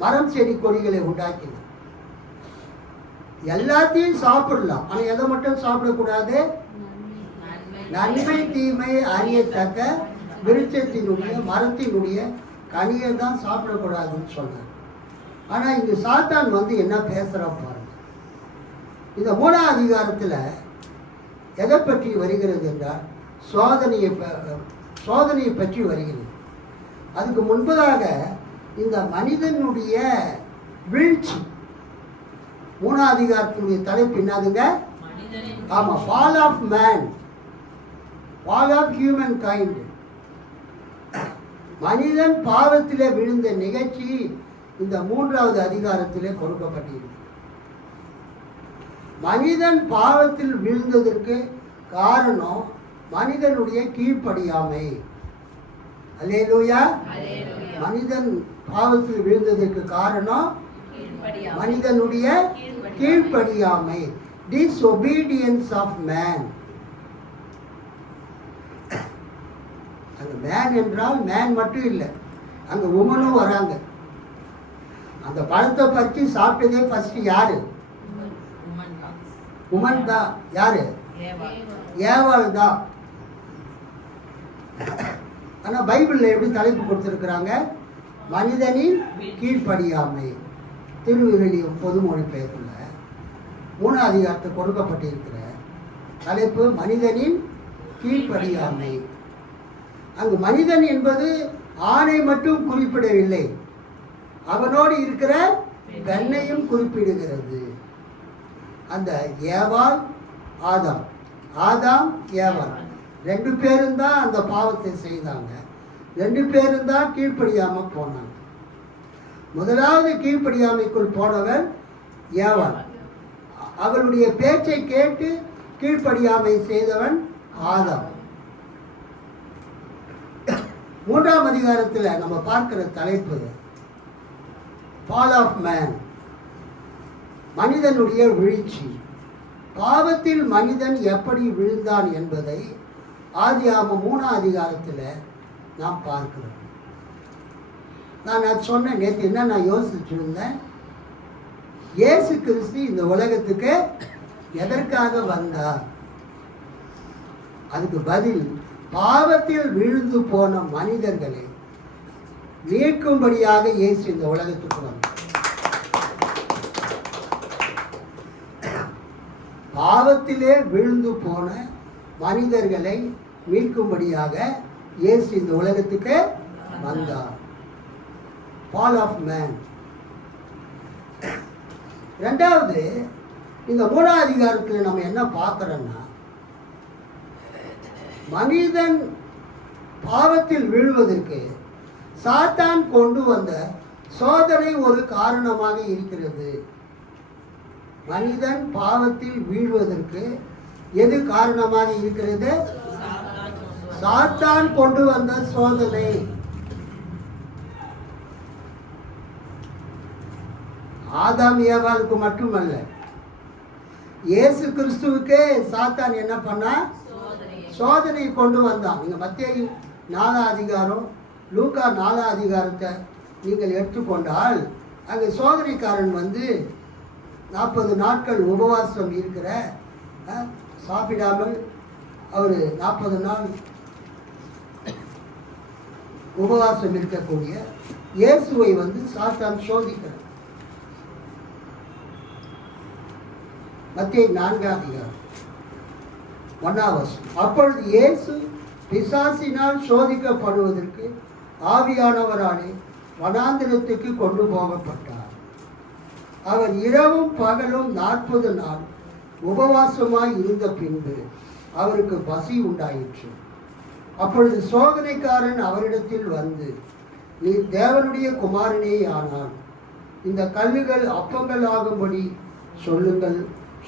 மரம் செடி கொடிகளை உண்டாக்கினார். எல்லாத்தையும் சாப்பிடலாம், ஆனால் எதை மட்டும் சாப்பிடக்கூடாது? நன்மை தீமை அறியத்தக்க விருட்சத்தினுடைய மரத்தினுடைய கனியை தான் சாப்பிடக்கூடாதுன்னு சொன்னார். ஆனால் இங்கு சாத்தான் என்ன பேசுகிறா பாருங்க. இந்த 3ஆம் அதிகாரத்தில் எதை பற்றி வருகிறது என்றால் சோதனையை பற்றி வருகிறது. அதுக்கு முன்பதாக இந்த மனிதனுடைய வீழ்ச்சி. 3ஆம் அதிகாரத்தினுடைய தலைப்பு என்னதுங்க? ஆமாம், fall of man, fall of humankind. மனிதன் பாவத்திலே விழுந்த நிகழ்ச்சி இந்த 3ஆவது அதிகாரத்திலே கொடுக்கப்பட்டிருக்கு. மனிதன் பாவத்தில் விழுந்ததற்கு காரணம் மனிதனுடைய கீழ்ப்படியாமை. அல்லேலூயா. மனிதன் பாவத்தில் விழுந்ததற்கு காரணம் மனிதனுடைய கீழ்ப்படியாமை, disobedience of man. அந்த மேன் என்றால் மேன் மட்டும் இல்லை, அங்கே உமனும் வராங்க. அந்த பழத்தை பறித்து சாப்பிட்டதே ஃபர்ஸ்ட் யாரு? உமன் தான். யாரு? ஏவாள் தான். ஆனால் பைபிளில் எப்படி தலைப்பு கொடுத்துருக்குறாங்க? மனிதனின் கீழ்ப்படியாமை. திருவிவிலியம் பொது மொழிபெயர்ப்புல 3ஆம் அதிகாரத்தில் கொடுக்கப்பட்டிருக்கிற தலைப்பு மனிதனின் கீழ்ப்படியாமை. அங்கு மனிதன் என்பது ஆணை மட்டும் குறிப்பிடவில்லை, அவனோடு இருக்கிற பெண்ணையும் குறிப்பிடுகிறது. அந்த ஏவாள் ஆதாம், ஆதாம் ஏவாள் 2 பேரும் தான் அந்த பாவத்தை செய்தாங்க. 2 பேரும் தான் கீழ்ப்படியாமல் போனாங்க. முதலாவது கீழ்ப்படியாமைக்குள் போனவன் ஏவாள். அவளுடைய பேச்சை கேட்டு கீழ்ப்படியாமை செய்தவன் ஆதாம். 3ஆம் அதிகாரத்தில் நம்ம பார்க்கிற தலைப்பு ஃபால் ஆஃப் மேன், மனிதனுடைய வீழ்ச்சி. பாவத்தில் மனிதன் எப்படி விழுந்தான் என்பதை ஆதியாகமம் 3ஆம் அதிகாரத்தில் நாம் பார்க்கிறோம். நான் சொன்னேன் நேற்று என்ன நான் யோசிச்சுட்டு இருந்தேன், இயேசு கிறிஸ்து இந்த உலகத்துக்கு எதற்காக வந்தார்? அதுக்கு பதில், பாவத்தில் விழுந்து போன மனிதர்களை மீட்கும்படியாக இயேசு இந்த உலகத்துக்கு வந்தார். பாவத்திலே விழுந்து போன மனிதர்களை மீட்கும்படியாக இயேசு இந்த உலகத்துக்கு வந்தார். Fall of man. 2வது, இந்த 3ஆம் அதிகாரத்தில் நம்ம என்ன பார்க்குறோன்னா, மனிதன் பாவத்தில் வீழ்வதற்கு சாத்தான் கொண்டு வந்த சோதனை ஒரு காரணமாக இருக்கிறது. மனிதன் பாவத்தில் வீழ்வதற்கு எது காரணமாக இருக்கிறது? சாத்தான் கொண்டு வந்த சோதனை. ஆதாம் ஏவாளுக்கு மட்டுமல்ல, இயேசு கிறிஸ்துவுக்கே சாத்தான் என்ன பண்ணா? சோதனை கொண்டு வந்தான். நீங்கள் மத்தேயு 4ஆம் அதிகாரம், லூக்கா 4ஆம் அதிகாரத்தை நீங்கள் எடுத்துக்கொண்டால், அங்கே சோதனைக்காரன் வந்து 40 நாட்கள் உபவாசம் இருக்கிற, சாப்பிடாமல் அவர் 40 நாள் உபவாசம் இருக்கக்கூடிய இயேசுவை வந்து சாத்தான் சோதிக்கிறார். மத்தேயு 4ஆம் அதிகாரம் 1ஆம் வசனம். அப்பொழுது இயேசு பிசாசினால் சோதிக்கப்படுவதற்கு ஆவியானவராலே வனாந்திரத்துக்கு கொண்டு போகப்பட்டார். அவர் இரவும் பகலும் 40 நாள் உபவாசமாய் இருந்த பின்பு அவருக்கு பசி உண்டாயிற்று. அப்பொழுது சோதனைக்காரன் அவரிடத்தில் வந்து, நீர் தேவனுடைய குமாரனே ஆனால் இந்த கல்லுகள் அப்பங்கள் ஆகும்படி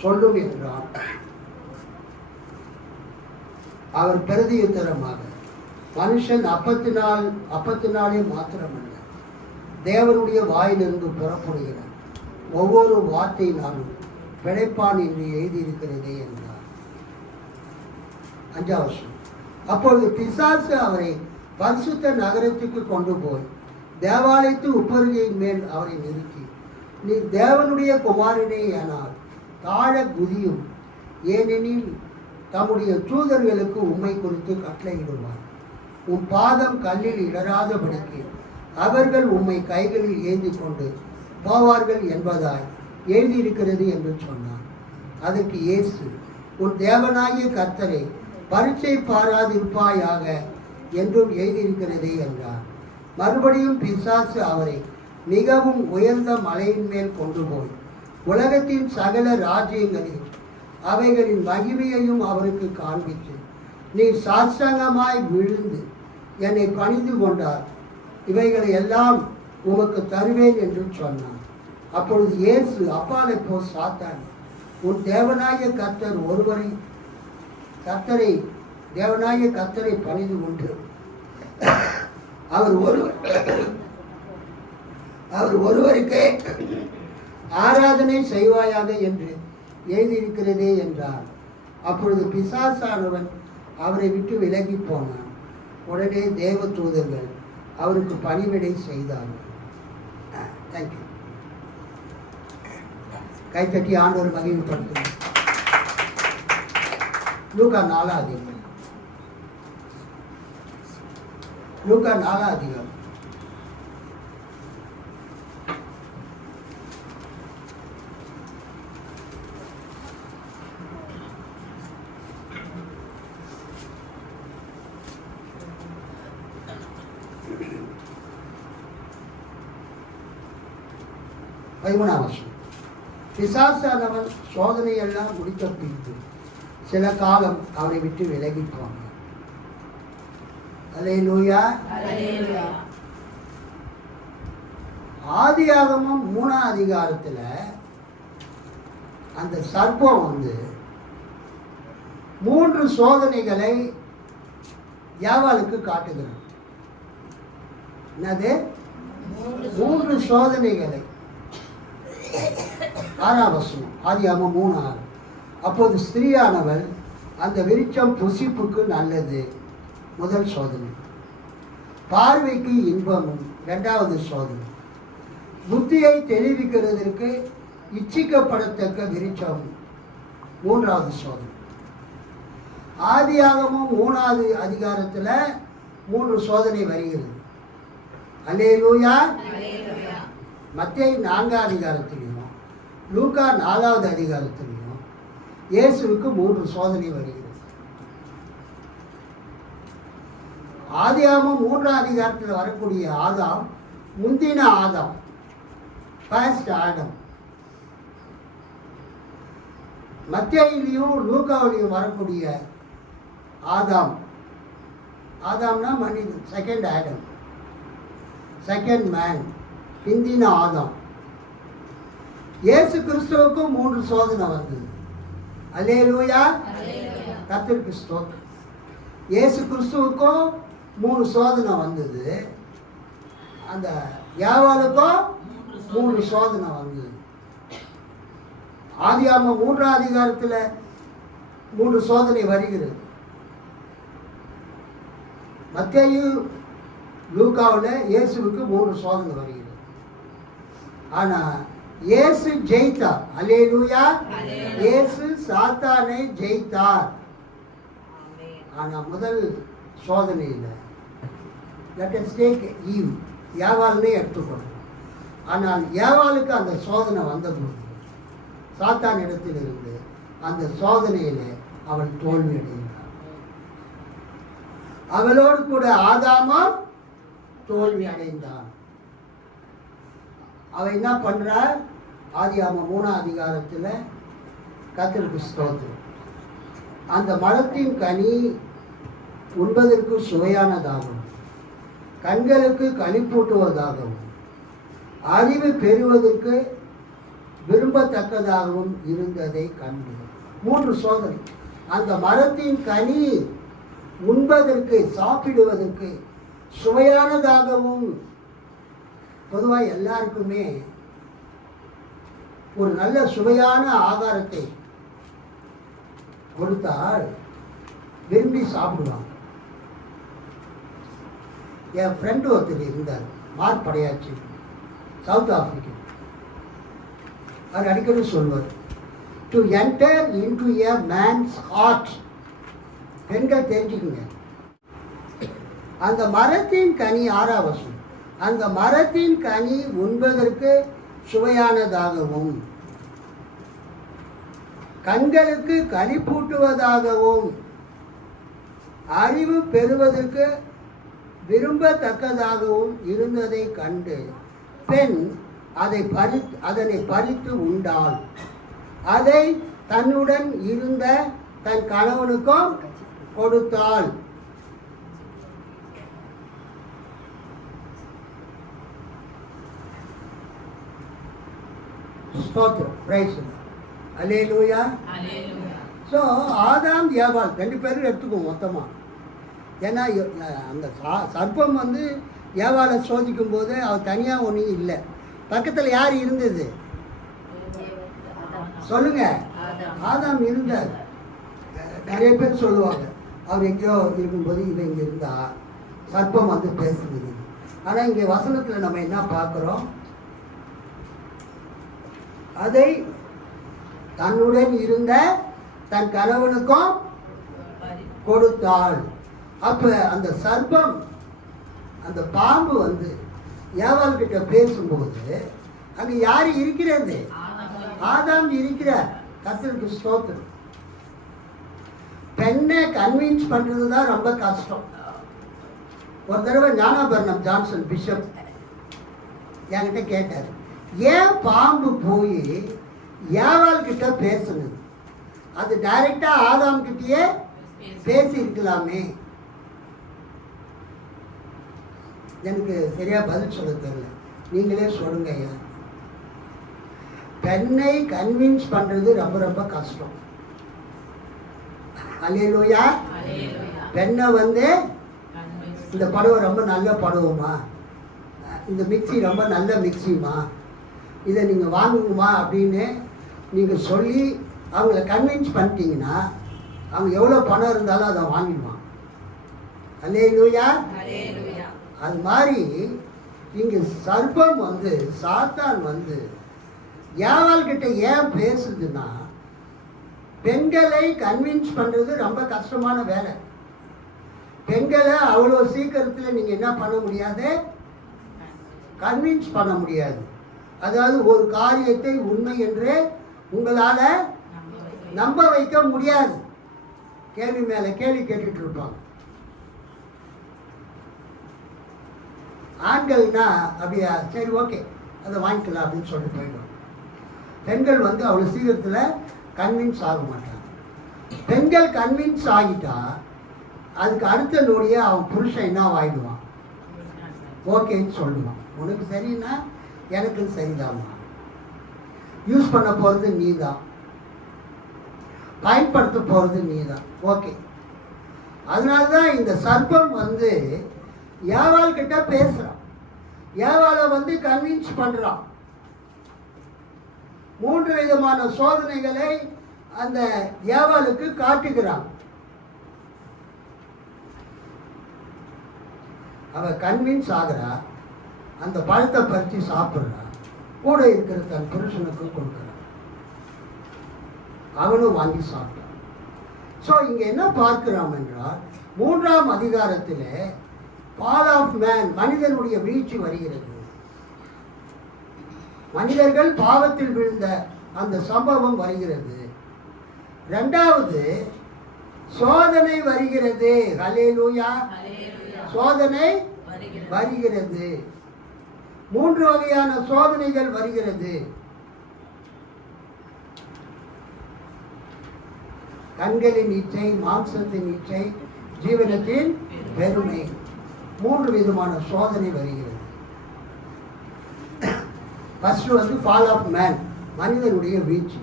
சொல்லும் என்றார். அவர் பிரதியுத்தரமாக, மனுஷன் அப்பத்தினாலே மாத்திரமல்ல, தேவனுடைய வாயிலிருந்து புறப்படுகிற ஒவ்வொரு வார்த்தையினாலும் பிழைப்பான் என்று எழுதியிருக்கிறதே என்றார். 5ஆம் வசனம். அப்பொழுது பிசாசு அவரை பரிசுத்த நகரத்துக்கு கொண்டு போய் தேவாலயத்து உப்பருகையின் மேல் அவரை நிறுத்தி, நீர் தேவனுடைய குமாரனே ஆனால் தாழ குதியும், ஏனெனில் தம்முடைய தூதர்களுக்கு உம்மை குறித்து கட்டளையிடுவார். உன் பாதம் கல்லில் இடராதபடிக்கு அவர்கள் உம்மை கைகளில் ஏந்தி கொண்டு போவார்கள் என்பதாய் எழுதியிருக்கிறது என்று சொன்னார். அதற்கு இயேசு, உன் தேவனாகிய கர்த்தரை பரீட்சை பாராதிருப்பாயாக என்றும் எழுதியிருக்கிறதே என்றார். மறுபடியும் பிசாசு அவரை மிகவும் உயர்ந்த மலையின் மேல் கொண்டு போய் உலகத்தின் சகல ராஜ்யங்களில் அவைகளின் மகிமையையும் அவருக்கு காண்பித்து, நீ சாஷ்டாங்கமாய் விழுந்து என்னை பணிந்து கொண்டார், இவைகளை எல்லாம் உமக்கு தருவேன் என்று சொன்னான். அப்பொழுது இயேசு, அப்பாலை போ சாத்தானே, உன் தேவனாகிய கர்த்தரை பணிந்து கொண்டு அவர் ஒருவருக்கே ஆராதனை செய்வாயாக என்று எழுதியிருக்கிறதே என்றார். அப்பொழுது பிசாசானவன் அவரை விட்டு விலகி போனான். உடனே தேவ தூதர்கள் அவருக்கு பணிவிடை செய்தார்கள். தேங்க்யூ. கைத்தட்டி ஆண்டவர் மகிழ்ப்படுத்தும். லூக்கா 4ஆம் அதிகாரம். லூக்கா 4ஆம் அதிகாரம். 13ஆம் வசனம். பிசாசானவன் சோதனையெல்லாம் முடித்த பின்பு சில காலம் அவனை விட்டு விலகி போனான். அல்லேலூயா. ஆதியாகமம் 3ஆம் அதிகாரத்தில் அந்த சர்ப்பம் வந்து 3 சோதனைகளை யாவாளுக்கு காட்டுகிறான். என்னது? 3 சோதனைகளை. 6ஆம் வசனம், ஆதியாகமம் 3:6. அப்போது ஸ்திரீயானவள் அந்த விருட்சம் புசிப்புக்கு நல்லது, முதல் சோதனை. பார்வைக்கு இன்பமும், 2வது சோதனை. புத்தியை தெளிவிக்கிறதற்கு இச்சிக்கப்படத்தக்க விருட்சம், 3வது சோதனை. ஆதியாகமம் 3ஆவது அதிகாரத்தில் 3 சோதனை வருகிறது. அல்லேலூயா. மத்தேயு 4ஆம் அதிகாரத்திலையும் லூக்கா 4வது அதிகாரத்திலையும் இயேசுவுக்கு 3 சோதனை வருகிறது. ஆதியாகமம் 3ஆம் அதிகாரத்தில் வரக்கூடிய ஆதாம் முந்தின ஆதாம், ஃபர்ஸ்ட் ஆடம். மத்தேயுலையும் லூக்காவிலையும் வரக்கூடிய ஆதாம், ஆதாம்னா மனிதன், செகண்ட் ஆடம், செகண்ட் மேன், பிந்தின ஆதாம். இயேசு கிறிஸ்துவுக்கும் 3 சோதனை வந்தது. அல்லேலூயா. கர்த்தருக்கு ஸ்தோத்திரம். இயேசு கிறிஸ்துவுக்கும் 3 சோதனை வந்தது. அந்த யாவாளுக்கும் 3 சோதனை வந்தது. ஆதியாகமம் 3ஆம் அதிகாரத்தில் 3 சோதனை வருகிறது. மத்தேயு லூக்காவில் இயேசுவுக்கு 3 சோதனை வருகிறது. ஆனால் இயேசு ஜெயித்தார். அல்லேலூயா. இயேசு சாத்தானை ஜெயித்தார். ஆனால் முதல் சோதனையில் let us take ஈவ், யாவால்னே எடுத்துக்கொள்ளும். ஆனால் யாவாளுக்கு அந்த சோதனை வந்தபோது சாத்தான் இடத்திலிருந்து அந்த சோதனையில் அவள் தோல்வி அடைந்தாள். அவளோடு கூட ஆதாமும் தோல்வி அடைந்தான். அவன் என்ன பண்றா? ஆதியாகமம் 3ஆம் அதிகாரத்தில் கர்த்தருக்கு ஸ்தோத்திரம். அந்த மரத்தின் கனி உண்பதற்கு சுவையானதாகவும், கண்களுக்கு களிப்பூட்டுவதாகவும், அறிவு பெறுவதற்கு விரும்பத்தக்கதாகவும் இருந்ததை கண்டு. 3 சோதனை. அந்த மரத்தின் கனி உண்பதற்கு, சாப்பிடுவதற்கு சுவையானதாகவும். பொதுவாக எல்லாருக்குமே ஒரு நல்ல சுவையான ஆகாரத்தை கொடுத்தால் விரும்பி சாப்பிடுவாங்க. என் ஃப்ரெண்டு ஒருத்தர் இருந்தார், மார்க் படையாச்சி, சவுத் ஆப்பிரிக்கன். அவர் அடிக்கடி சொல்வார், to enter into a man's heart. பெண்கள் தெரிஞ்சுக்குங்க. அந்த மரத்தின் கனி, 6ஆம் வசனம், அந்த மரத்தின் கனி உண்பதற்கு சுவையானதாகவும், கண்களுக்கு களிப்பூட்டுவதாகவும், அறிவு பெறுவதற்கு விரும்பத்தக்கதாகவும் இருந்ததை கண்டு பெண் அதனை பறித்து உண்டாள். அதை தன்னுடன் இருந்த தன் கணவனுக்கும் கொடுத்தாள். ஸ்தோத்திரம், praise the Lord. Hallelujah. So ஆதாம் ஏவாள் 2 பேரும் எடுத்துக்குவோம் மொத்தமாக. ஏன்னா அந்த சர்ப்பம் வந்து ஏவாளை சோதிக்கும் போது அவள் தனியாக ஒன்றும் இல்லை, பக்கத்தில் யார் இருந்தது சொல்லுங்க? ஆதாம் இருந்தார். நிறைய பேர் சொல்லுவாங்க அவர் எங்கேயோ இருக்கும்போது இவன் இங்கே இருந்தா சர்ப்பம் வந்து பேசுகிறது. ஆனால் இங்கே வசனத்தில் நம்ம என்ன பார்க்குறோம்? அதை தன்னுடன் இருந்த தன் கணவனுக்கும் கொடுத்தாள். அப்போ அந்த சர்ப்பம், அந்த பாம்பு வந்து ஏவாள்கிட்ட பேசும்போது அங்கே யார் இருக்கிறது? ஆதாம் இருக்கிறார். கர்த்தருக்கு ஸ்தோத்திரம். பெண்ணை கன்வின்ஸ் பண்ணுறது தான் ரொம்ப கஷ்டம். ஒரு தடவை ஞானாபரணம் ஜான்சன் பிஷப் என்கிட்ட கேட்டார், ஏன் பாம்பு போய் ஏவாள் கிட்ட பேசுனது? அது டைரக்டா ஆதாம் கிட்டயே பேசி இருக்கலாமே. எனக்கு சரியா பதில் சொல்ல தெரியல, நீங்களே சொல்லுங்க ஐயா. பெண்ணை கன்வின்ஸ் பண்றது ரொம்ப ரொம்ப கஷ்டம். அல்லேலூயா. பெண்ணை வந்து இந்த படவை ரொம்ப நல்ல படவுமா, இந்த மிக்சி ரொம்ப நல்ல மிக்சிமா, இதை நீங்கள் வாங்குங்கம்மா அப்படின்னு நீங்கள் சொல்லி அவங்கள கன்வின்ஸ் பண்ணிட்டீங்கன்னா அவங்க எவ்வளோ பணம் இருந்தாலும் அதை வாங்கிடுவான். அல்லேலூயா. அது மாதிரி இங்கே சர்ப்பம் வந்து சாத்தான் வந்து ஏவாள் கிட்ட ஏன் பேசுதுன்னா, பெண்களை கன்வின்ஸ் பண்ணுறது ரொம்ப கஷ்டமான வேலை. பெண்களை அவ்வளோ சீக்கிரத்தில் நீங்கள் என்ன பண்ண முடியாது, கன்வின்ஸ் பண்ண முடியாது. அதாவது ஒரு காரியத்தை உண்மை என்று உங்களால் நம்ப வைக்க முடியாது. கேள்வி மேலே கேள்வி கேட்டுட்டு இருப்பாங்க. ஆண்கள்னா அப்படியா, சரி ஓகே அதை வாங்கிக்கலாம் அப்படின்னு சொல்லிட்டு போயிடும். பெண்கள் வந்து அவ்வளோ சீக்கிரத்தில் கன்வின்ஸ் ஆக மாட்டாங்க. பெண்கள் கன்வின்ஸ் ஆகிட்டா அதுக்கு அடுத்த நொடியே அவன் புருஷன் என்ன ஆகிடுவான், ஓகேன்னு சொல்லுவான். உனக்கு சரின்னா எனக்கு சரிதாம்மா, யூஸ் பண்ண போகிறது நீ தான், பயன்படுத்த போகிறது நீ தான், ஓகே. அதனால தான் இந்த சர்ப்பம் வந்து ஏவாள் கிட்ட பேசுகிறான், ஏவாளை வந்து கன்வின்ஸ் பண்ணுறான். 3 விதமான சோதனைகளை அந்த ஏவாளுக்கு காட்டுகிறான். அவ கன்வின்ஸ் ஆகிறா, அந்த பழத்தை பறித்து சாப்பிட்றா, கூட இருக்கிற தன் புருஷனுக்கு கொடுக்குறான், அவனும் வாங்கி சாப்பிட்டான். ஸோ இங்கே என்ன பார்க்கிறோம் என்றால் 3ஆம் அதிகாரத்தில் ஃபால் ஆஃப் மேன், மனிதனுடைய வீழ்ச்சி வருகிறது. மனிதர்கள் பாவத்தில் விழுந்த அந்த சம்பவம் வருகிறது. 2வது சோதனை வருகிறது. ஹல்லேலூயா. சோதனை வருகிறது. 3 வகையான சோதனைகள் வருகிறது. கண்களின் இச்சை, மாம்சத்தின் இச்சை, ஜீவனத்தின் பெருமை, 3 விதமான சோதனை வருகிறது. ஃபர்ஸ்ட் வந்து ஃபால் ஆஃப் மேன், மனிதனுடைய வீழ்ச்சி.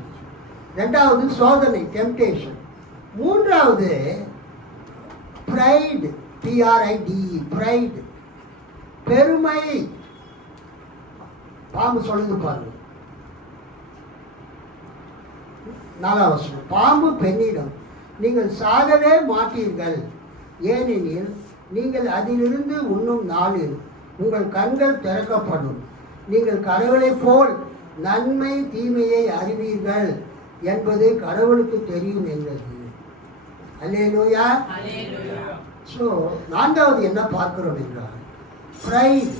2வது சோதனை, டெம்டேஷன். 3வது ப்ரைடு, PRIDE, ப்ரைடு, பெருமை. பாம்பு சொல்லுது பாருங்க, 4ஆம் வசனம். பாம்பு பெண்ணிடம், நீங்கள் சாகவே மாட்டீர்கள், ஏனெனில் நீங்கள் அதிலிருந்து உண்ணும் நாளில் உங்கள் கண்கள் திறக்கப்படும், நீங்கள் கடவுளைப் போல் நன்மை தீமையை அறிவீர்கள் என்பது கடவுளுக்கு தெரியும் என்றது. அல்லேலூயா. ஸோ 4வது என்ன பார்க்கிறோம் என்றால் ப்ரைட்,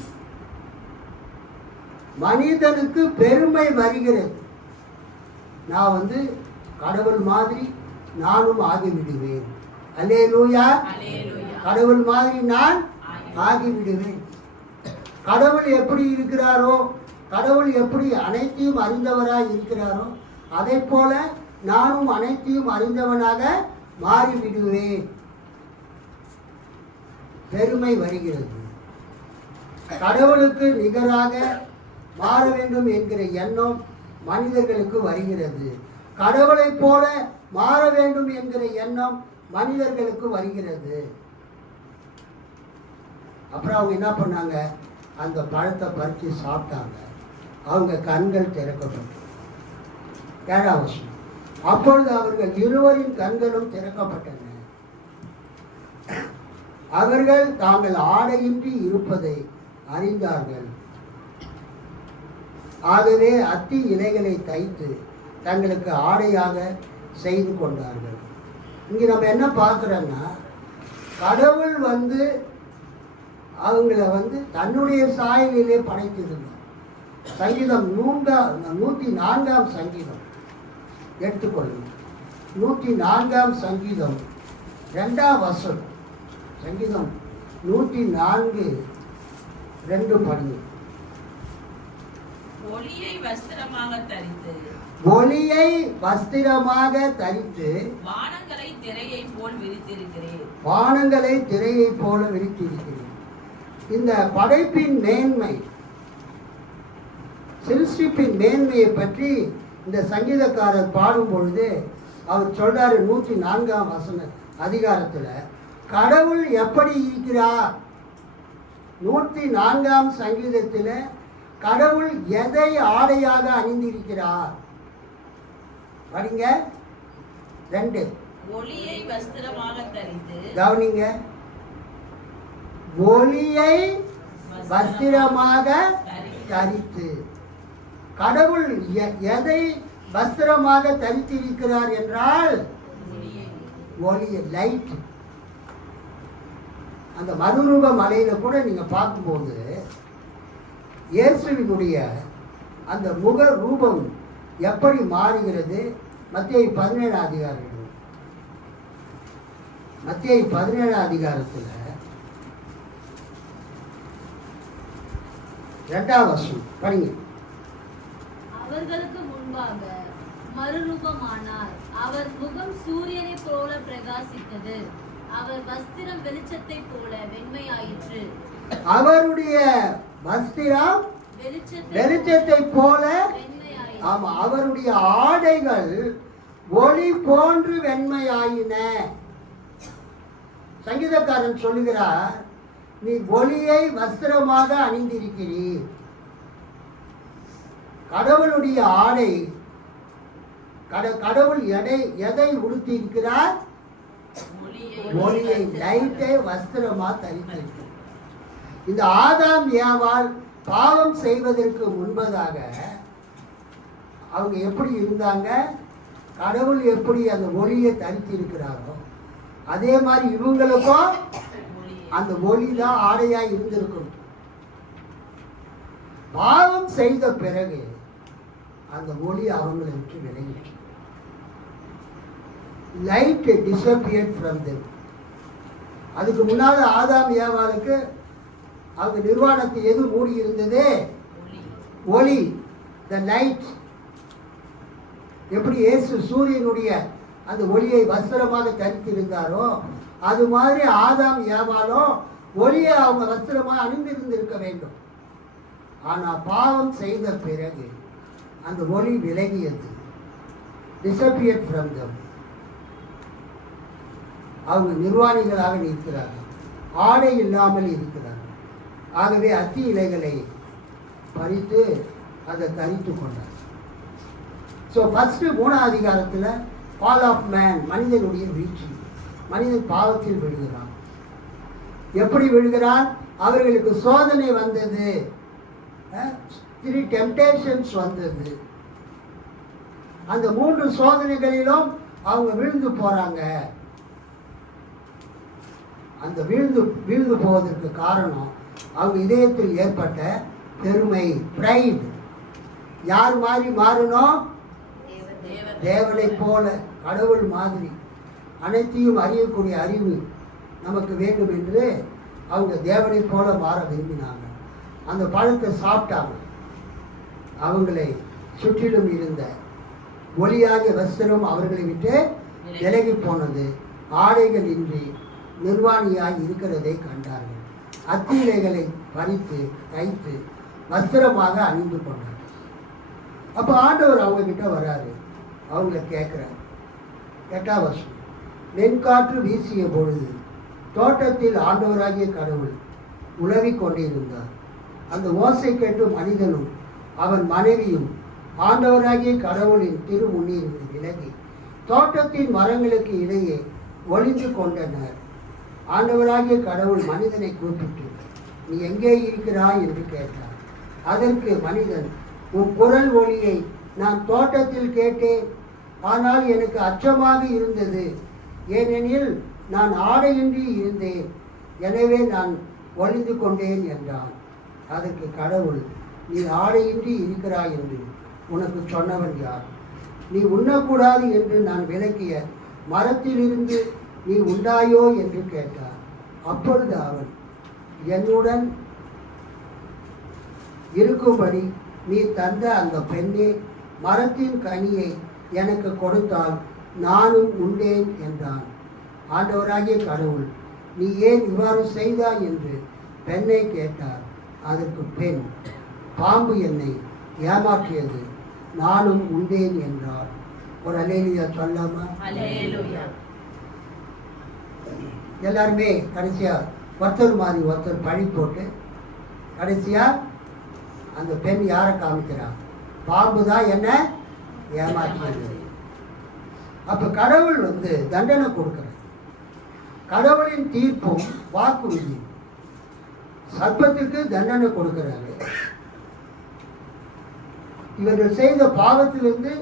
மனிதனுக்கு பெருமை வருகிறது. நான் வந்து கடவுள் மாதிரி நானும் ஆகிவிடுவேன். அல்லேலூயா. கடவுள் மாதிரி நான் ஆகிவிடுவேன். கடவுள் எப்படி இருக்கிறாரோ, கடவுள் எப்படி அனைத்தையும் அறிந்தவராக இருக்கிறாரோ, அதை போல நானும் அனைத்தையும் அறிந்தவனாக மாறிவிடுவேன். பெருமை வருகிறது. கடவுளுக்கு நிகராக மாற வேண்டும் என்கிற எண்ணம் மனிதர்களுக்கு வருகிறது. கடவுளைப் போல மாற வேண்டும் என்கிற எண்ணம் மனிதர்களுக்கு வருகிறது. அப்புறம் அவங்க என்ன பண்ணாங்க, அந்த பழத்தை பறித்து சாப்பிட்டாங்க. அவங்க கண்கள் திறக்கப்பட்டது. 7ஆம் வசனம். அப்பொழுது அவர்கள் இருவரின் கண்களும் திறக்கப்பட்டன. அவர்கள் தாங்கள் ஆடையின்றி இருப்பதை அறிந்தார்கள். ஆகவே அத்தி இலைகளை தைத்து தங்களுக்கு ஆடையாக செய்து கொண்டார்கள். இங்கே நம்ம என்ன பார்க்குறோன்னா, கடவுள் வந்து அவங்கள வந்து தன்னுடைய சாயலிலே படைத்திருந்தார். சங்கீதம் 104ஆம் சங்கீதம் எடுத்துக்கொள்ளுங்கள். 104ஆம் சங்கீதம் 2ஆம் வசனம். சங்கீதம் 104:2 படிங்க. ஒளியை வஸ்திரமாக தரித்து ஒளியை வஸ்திரமாக தரித்து வானங்களை திரையை போல் விரித்திருக்கிறேன். வானங்களை திரையை போல விரித்திருக்கிறேன். இந்த படைப்பின் மேன்மை, சிருஷ்டிப்பின் மேன்மையை பற்றி இந்த சங்கீதக்காரர் பாடும் பொழுது அவர் சொல்றாரு 104ஆம் வசன அதிகாரத்தில் கடவுள் எப்படி இருக்கிறார். 104ஆம் சங்கீதத்தில் கடவுள் எதை ஆடையாக அணிந்திருக்கிறார் படிங்க. 2 ஒளியை வஸ்திரமாக தரித்து கவனிங்க, ஒளியை வஸ்திரமாக தரித்து. கடவுள் எதை வஸ்திரமாக தரித்திருக்கிறார் என்றால் ஒளியை, லைட். அந்த மறுரூப மலையில கூட நீங்க பார்க்கும்போது இயேசுவினுடைய அந்த முக ரூபம் எப்படி மாறுகிறது. மத்தேயு 17 அதிகாரம், மத்தேயு 17 அதிகாரத்தில் 2ஆம் வசனம் படிங்க. அவர்களுக்கு முன்பாக மறுரூபமானார். அவர் முகம் சூரியனை போல பிரகாசித்தது. அவர் வஸ்திரம் வெளிச்சத்தை போல வெண்மையாயிற்று. அவருடைய வஸ்திரம் வெளிச்சத்தை போல வெண்மையாயிற்று. ஆமா, அவருடைய ஆடைகள் ஒளி போன்று வெண்மையாயின. சங்கீதக்காரன் சொல்லுகிறார், நீ ஒளியை வஸ்திரமாக அணிந்திருக்கிறீர். கடவுளுடைய ஆடை, கடவுள் எதை உடுத்தி இருக்கிறார்? ஒளியை, லைட்டை வஸ்திரமா தரித்திருக்கிறார். இந்த ஆதாம் ஏவாள் பாவம் செய்வதற்கு முன்பதாக அவங்க எப்படி இருந்தாங்க? கடவுள் எப்படி அந்த ஒளியை தரித்திருக்கிறாரோ அதே மாதிரி இவங்களுக்கும் அந்த ஒளி தான் ஆடையா இருந்திருக்கும். பாவம் செய்த பிறகு அந்த ஒளி அவங்களை விட்டு விலகிச்சு. Light disappeared from them. அதுக்கு முன்னால ஆதாம் ஏவாளுக்கு அவங்க நிர்வாணத்தை எது மூடி இருந்தது? ஒளி, த லைட். எப்படி இயேசு சூரியனுடைய அந்த ஒளியை வஸ்திரமாக தரித்திருந்தாரோ அது மாதிரி ஆதாம் ஏவாளும் ஒளியை அவங்க வஸ்திரமாக அணிந்திருந்திருக்க வேண்டும். ஆனால் பாவம் செய்த பிறகு அந்த ஒளி விலகியது. disappeared from them. அவங்க நிர்வாணிகளாக இருக்கிறார்கள், ஆடை இல்லாமல் இருக்கிறார்கள். ஆகவே அத்தி இலைகளை பறித்து அதை தரித்து கொண்டார். ஸோ ஃபஸ்ட்டு 3ஆம் அதிகாரத்தில் ஃபால் ஆஃப் மேன், மனிதனுடைய வீழ்ச்சி. மனிதன் பாவத்தில் விழுகிறான். எப்படி விழுகிறான்? அவர்களுக்கு சோதனை வந்தது, 3 டெம்டேஷன்ஸ் வந்தது. அந்த 3 சோதனைகளிலும் அவங்க விழுந்து போறாங்க. அந்த வீழ்ந்து போவதற்கு காரணம் அவங்க இதயத்தில் ஏற்பட்ட பெருமை, பிரைட். யார் மாதிரி மாறணும்? தேவனை போல, கடவுள் மாதிரி. அனைத்தையும் அறியக்கூடிய அறிவு நமக்கு வேண்டும் என்று அவங்க தேவனை போல மாற விரும்பினாங்க. அந்த பழத்தை சாப்பிட்டாங்க. அவங்களை சுற்றிலும் இருந்த ஒளியாகிய வஸ்திரம் அவர்களை விட்டு விலகி போனது. ஆடைகள் இன்றி நிர்வாணியாய் இருக்கிறதை கண்டார்கள். அத்திலைகளை பறித்து தைத்து வஸ்திரமாக அணிந்து கொண்டார். அப்போ ஆண்டவர் அவங்க கிட்ட வராரு, அவங்கள கேட்குறாரு. 8ஆம் வருஷம், வெண்காற்று வீசிய பொழுது தோட்டத்தில் ஆண்டவராகிய கடவுள் உலவி கொண்டிருந்தார். அந்த ஓசை கேட்டு மனிதனும் அவன் மனைவியும் ஆண்டவராகிய கடவுளின் திருமுன்னிருந்து விலகி தோட்டத்தின் மரங்களுக்கு இடையே ஒளிந்து கொண்டனர். ஆண்டவராகிய கடவுள் மனிதனை கூப்பிட்டு, நீ எங்கே இருக்கிறாய் என்று கேட்டார். அதற்கு மனிதன், உன் குரல் ஒளியை நான் தோட்டத்தில் கேட்டேன், ஆனால் எனக்கு அச்சமாக இருந்தது, ஏனெனில் நான் ஆடையின்றி இருந்தேன், எனவே நான் ஒளிந்து கொண்டேன் என்றான். அதற்கு கடவுள், நீ ஆடையின்றி இருக்கிறாய் என்று உனக்கு சொன்னவன் யார்? நீ உண்ணக்கூடாது என்று நான் விலக்கிய மரத்திலிருந்து நீ உண்டாயோ என்று கேட்டார். அப்பொழுது அவன், என்னுடன் இருக்கும்படி நீ தந்த அந்த பெண்ணே மரத்தின் கனியை எனக்கு கொடுத்தால் நானும் உண்டேன் என்றான். ஆண்டவராகிய கடவுள், நீ ஏன் இவ்வாறு செய்தாய் என்று பெண்ணை கேட்டார். அதற்கு பெண், பாம்பு என்னை ஏமாற்றியது, நானும் உண்டேன் என்றார். ஒரு அல்லேலூயா சொல்லாமா? அல்லேலூயா. எல்லாருமே கடைசியா ஒருத்தர் மாதிரி ஒருத்தர் பழி போட்டு கடைசியா அந்த பெண் யாரை காமிக்கிறார்? பாம்பு தான் என்ன ஏமாற்றியது. அப்ப கடவுள் தண்டனை கொடுக்கிறார். கடவுளின் தீர்ப்பும் வாக்குறுதி. சர்ப்பத்திற்கு தண்டனை கொடுக்கிறாரு. இவர்கள் செய்த பாவத்திலிருந்து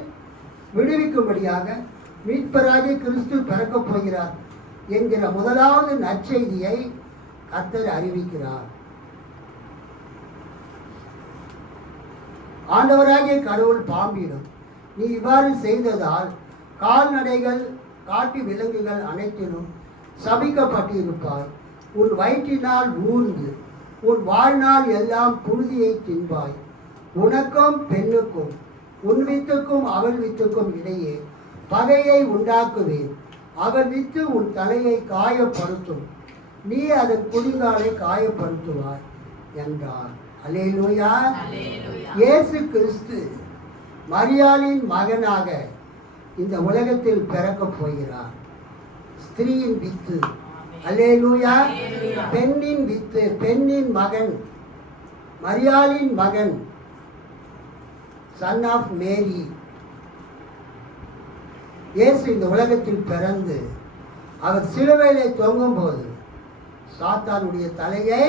விடுவிக்கும்படியாக மீட்பராகிய கிறிஸ்து பிறக்கப் போகிறார் என்கிற முதலாவது நற்செய்தியை கர்த்தர் அறிவிக்கிறார். ஆண்டவராகிய கடவுள் பாம்பிடும், நீ இவ்வாறு செய்ததால் கால்நடைகள் காட்டு விலங்குகள் அனைத்திலும் சபிக்கப்பட்டிருப்பாய். உன் வயிற்றினால் ஊர்ந்து உன் வாழ்நாள் எல்லாம் புழுதியை தின்பாய். உனக்கும் பெண்ணுக்கும் உன் வித்துக்கும் அவள் வித்துக்கும் இடையே பகையை உண்டாக்குவேன். அவள் வித்து உன் தலையை காயப்படுத்தும், நீ அதன் குடிகாலை காயப்படுத்துவாய் என்றார். அல்லேலூயா. இயேசு கிறிஸ்து மரியாளின் மகனாக இந்த உலகத்தில் பிறக்கப் போகிறார். ஸ்திரீயின் வித்து. அல்லேலூயா. பெண்ணின் வித்து, பெண்ணின் மகன், மரியாளின் மகன், சன் ஆஃப் மேரி. இயேசு இந்த உலகத்தில் பிறந்து அவர் சிலுவையிலே தொங்கும் போது சாத்தானுடைய தலையை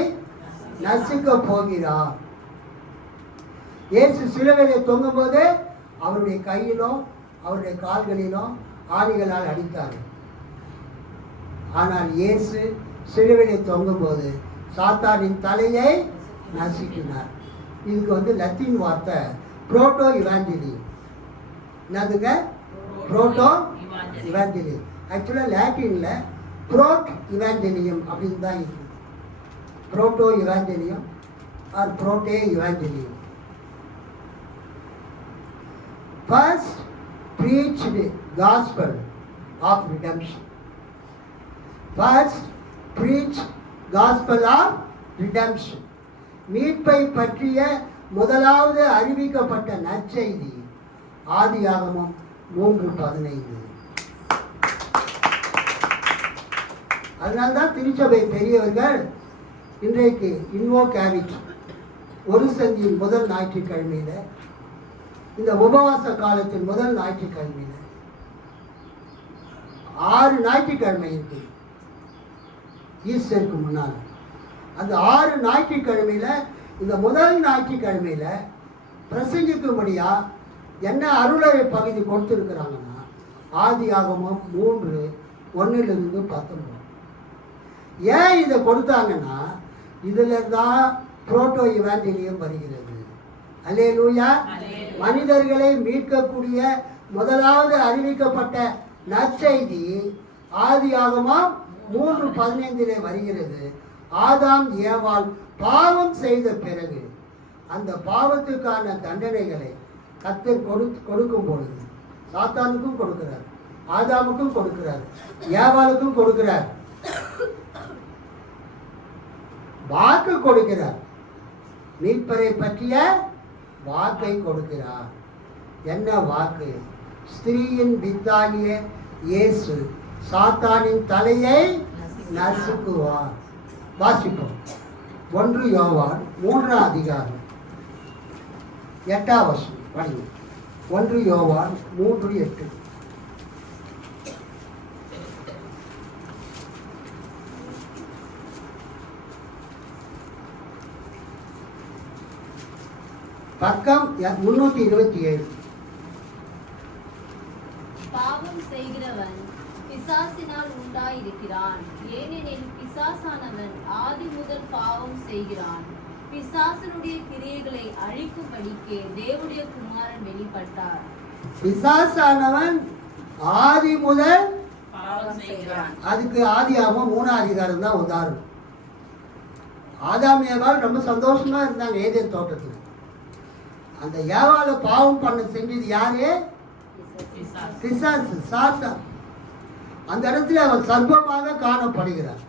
நசுக்க போகிறார். இயேசு சிலுவையிலே தொங்கும் போது அவருடைய கையிலும் அவருடைய கால்களிலும் ஆணிகளால் அடித்தார். ஆனால் இயேசு சிலுவையிலே தொங்கும் போது சாத்தானின் தலையை நசுக்கினார். இதுக்கு லத்தீன் வார்த்தை புரோட்டோ இவாஞ்சலியம். என்னதுங்க? Proto evangelium. ஆக்சுவலாக லாட்டின்ல புரோட் இவாஞ்சலியம் அப்படின்னு தான் இருக்கு. Proto evangelium or proto evangelium. First preached gospel of redemption. First preached gospel of redemption. மீட்பை பற்றிய முதலாவது அறிவிக்கப்பட்ட நற்செய்தி ஆதியாகமம் 3:15. அதனால்தான் திருச்சபை பெரியவர்கள் இன்றைக்கு இன்வோகேவிட் ஒரு சந்தியின் முதல் ஞாயிற்றுக்கிழமையில, இந்த உபவாச காலத்தின் முதல் ஞாயிற்றுக்கிழமையில 6 ஞாயிற்றுக்கிழமை இருக்கு ஈஸ்டருக்கு முன்னால். அந்த 6 ஞாயிற்றுக்கிழமையில இந்த முதல் ஞாயிற்றுக்கிழமையில பிரசங்கிக்கும்படியா என்ன அருளறை பகுதி கொடுத்துருக்குறாங்கன்னா ஆதியாகமம் 3:1-19. ஏன் இதை கொடுத்தாங்கன்னா இதுல தான் புரோட்டோ இவாஞ்சலியம் வருகிறது. அல்லேலூயா. மனிதர்களை மீட்கக்கூடிய முதலாவது அறிவிக்கப்பட்ட நற்செய்தி ஆதியாகமம் 3:15 வருகிறது. ஆதாம் ஏவாள் பாவம் செய்த பிறகு அந்த பாவத்துக்கான தண்டனைகளை கர்த்தர் கொடுக்கும் பொழுது சாத்தானுக்கும் கொடுக்கிறார், ஆதாமுக்கும் கொடுக்கிறார், ஏவாளுக்கும் கொடுக்கிறார், வாக்கு கொடுக்கிறார். மீட்பரை பற்றிய வாக்கை கொடுக்கிறார். என்ன வாக்கு? ஸ்திரீயின் வித்தாகிய இயேசு சாத்தானின் தலையை நசுக்குவார். வாசிப்போம். 1 யோவான் 3 அதிகாரம் 8 படிங்க. 1 யோவான் 3:8. பக்கம் 327. பாவம் செய்கிறவன் பிசாசினால் உண்டாயிருக்கிறான். ஏனெனில் பிசாசானவன் ஆதி முதல் பாவம் செய்கிறான். பிசாசனுடைய கிரியைகளை அழிக்கும்படிக்கே தேவனுடைய குமாரன் வெளிப்பட்டார். பிசாசானவன் ஆதி முதல் பாவம் செய்கிறான். அதுக்கு ஆதியாகமம் 3 அதிகாரம் தான் உதாரணம். ஆதாம் ஏவாள் ரொம்ப சந்தோஷமா இருந்தாங்க ஏதேன் தோட்டத்தில். அந்த ஏவாளை பாவம் பண்ண செஞ்சது யாரு? பிசாசு. பிசாசு, சாத்தான். அந்த இடத்துல அவன் சர்ப்பமாக காணப்படுகிறார்.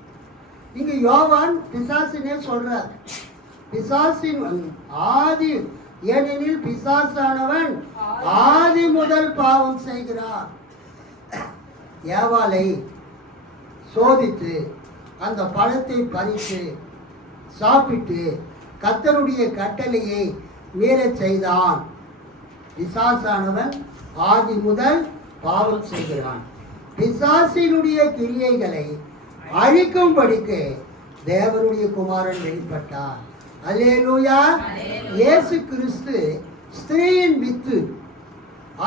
இங்க யோவான் பிசாசினே சொல்றார். பிசாசின் ஆதி, ஏனெனில் பிசாசானவன் ஆதி முதல் பாவம் செய்கிறான். ஏவாளை சோதித்து அந்த பழத்தை பறித்து சாப்பிட்டு கர்த்தருடைய கட்டளையை மீறச் செய்தான். பிசாசானவன் ஆதி முதல் பாவம் செய்கிறான். பிசாசினுடைய கிரியைகளை அழிக்கும்படிக்கு தேவனுடைய குமாரன் வெளிப்பட்டார். அல்லேலூயா. இயேசு கிறிஸ்து ஸ்திரீயின் வித்து.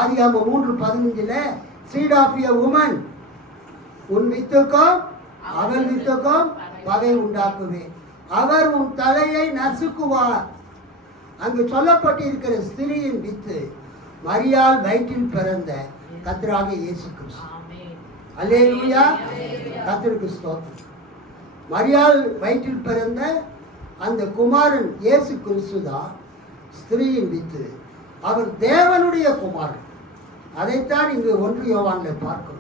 ஆதியாகமம் 3:15 சீட் ஆஃப் எ உமன், உன் வித்துக்கும் அவள் வித்துக்கும் பகை உண்டாக்குவேன், அவர் உன் தலையை நசுக்குவார். அங்கு சொல்லப்பட்டிருக்கிற ஸ்திரீயின் வித்து மரியாள் வயிற்றில் பிறந்த கர்த்தராகிய இயேசு கிறிஸ்து. அல்லேலூயா. கர்த்தருக்கு ஸ்தோத்திரம். மரியாள் வயிற்றில் பிறந்த அந்த குமாரன் இயேசு கிறிஸ்து தான் ஸ்திரீயின் வித்து. அவர் தேவனுடைய குமாரன். அதைத்தான் இங்கு 1 யோவானில் பார்க்கிறோம்.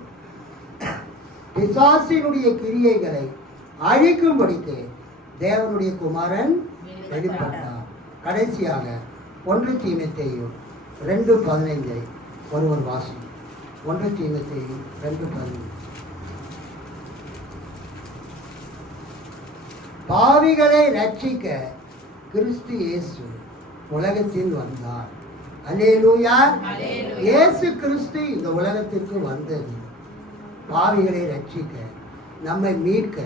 பிசாசினுடைய கிரியைகளை அழிக்கும்படிக்கு தேவனுடைய குமாரன் வெளிப்பட்டார். கடைசியாக 1 தீமோத்தேயு 2:15 ஒருவர் வாசி. 1 தீமோத்தேயு 2:15. பாவிகளை ரட்சிக்க கிறிஸ்து இயேசு உலகத்தில் வந்தார். அல்லேலூயா. இயேசு கிறிஸ்து இந்த உலகத்திற்கு வந்தது பாவிகளை ரட்சிக்க, நம்மை மீட்க,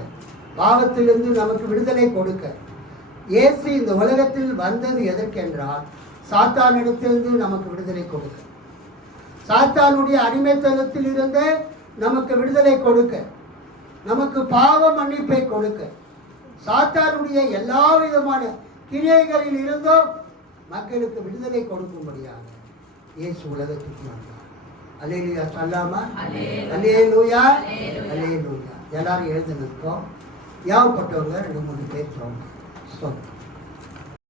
பாவத்திலிருந்து நமக்கு விடுதலை கொடுக்க. இயேசு இந்த உலகத்தில் வந்தது எதற்கென்றால் சாத்தானிடத்திலிருந்து நமக்கு விடுதலை கொடுக்க, சாத்தானுடைய அடிமைத்தனத்தில் இருந்து நமக்கு விடுதலை கொடுக்க, நமக்கு பாவ மன்னிப்பை கொடுக்க, சாத்தானுடைய எல்லா விதமான கிரியைகளில் இருந்தும் மக்களுக்கு விடுதலை கொடுக்கும்படியாக இயேசு உலகத்துக்கு வந்தார். அல்லேலூயா சொல்லாமா? அல்லேலூயா. அல்லேலூயா. எல்லாரும் எழுந்து நிற்போம். யாவப்பட்டவங்க 2-3 பேர் சொல்லுங்க.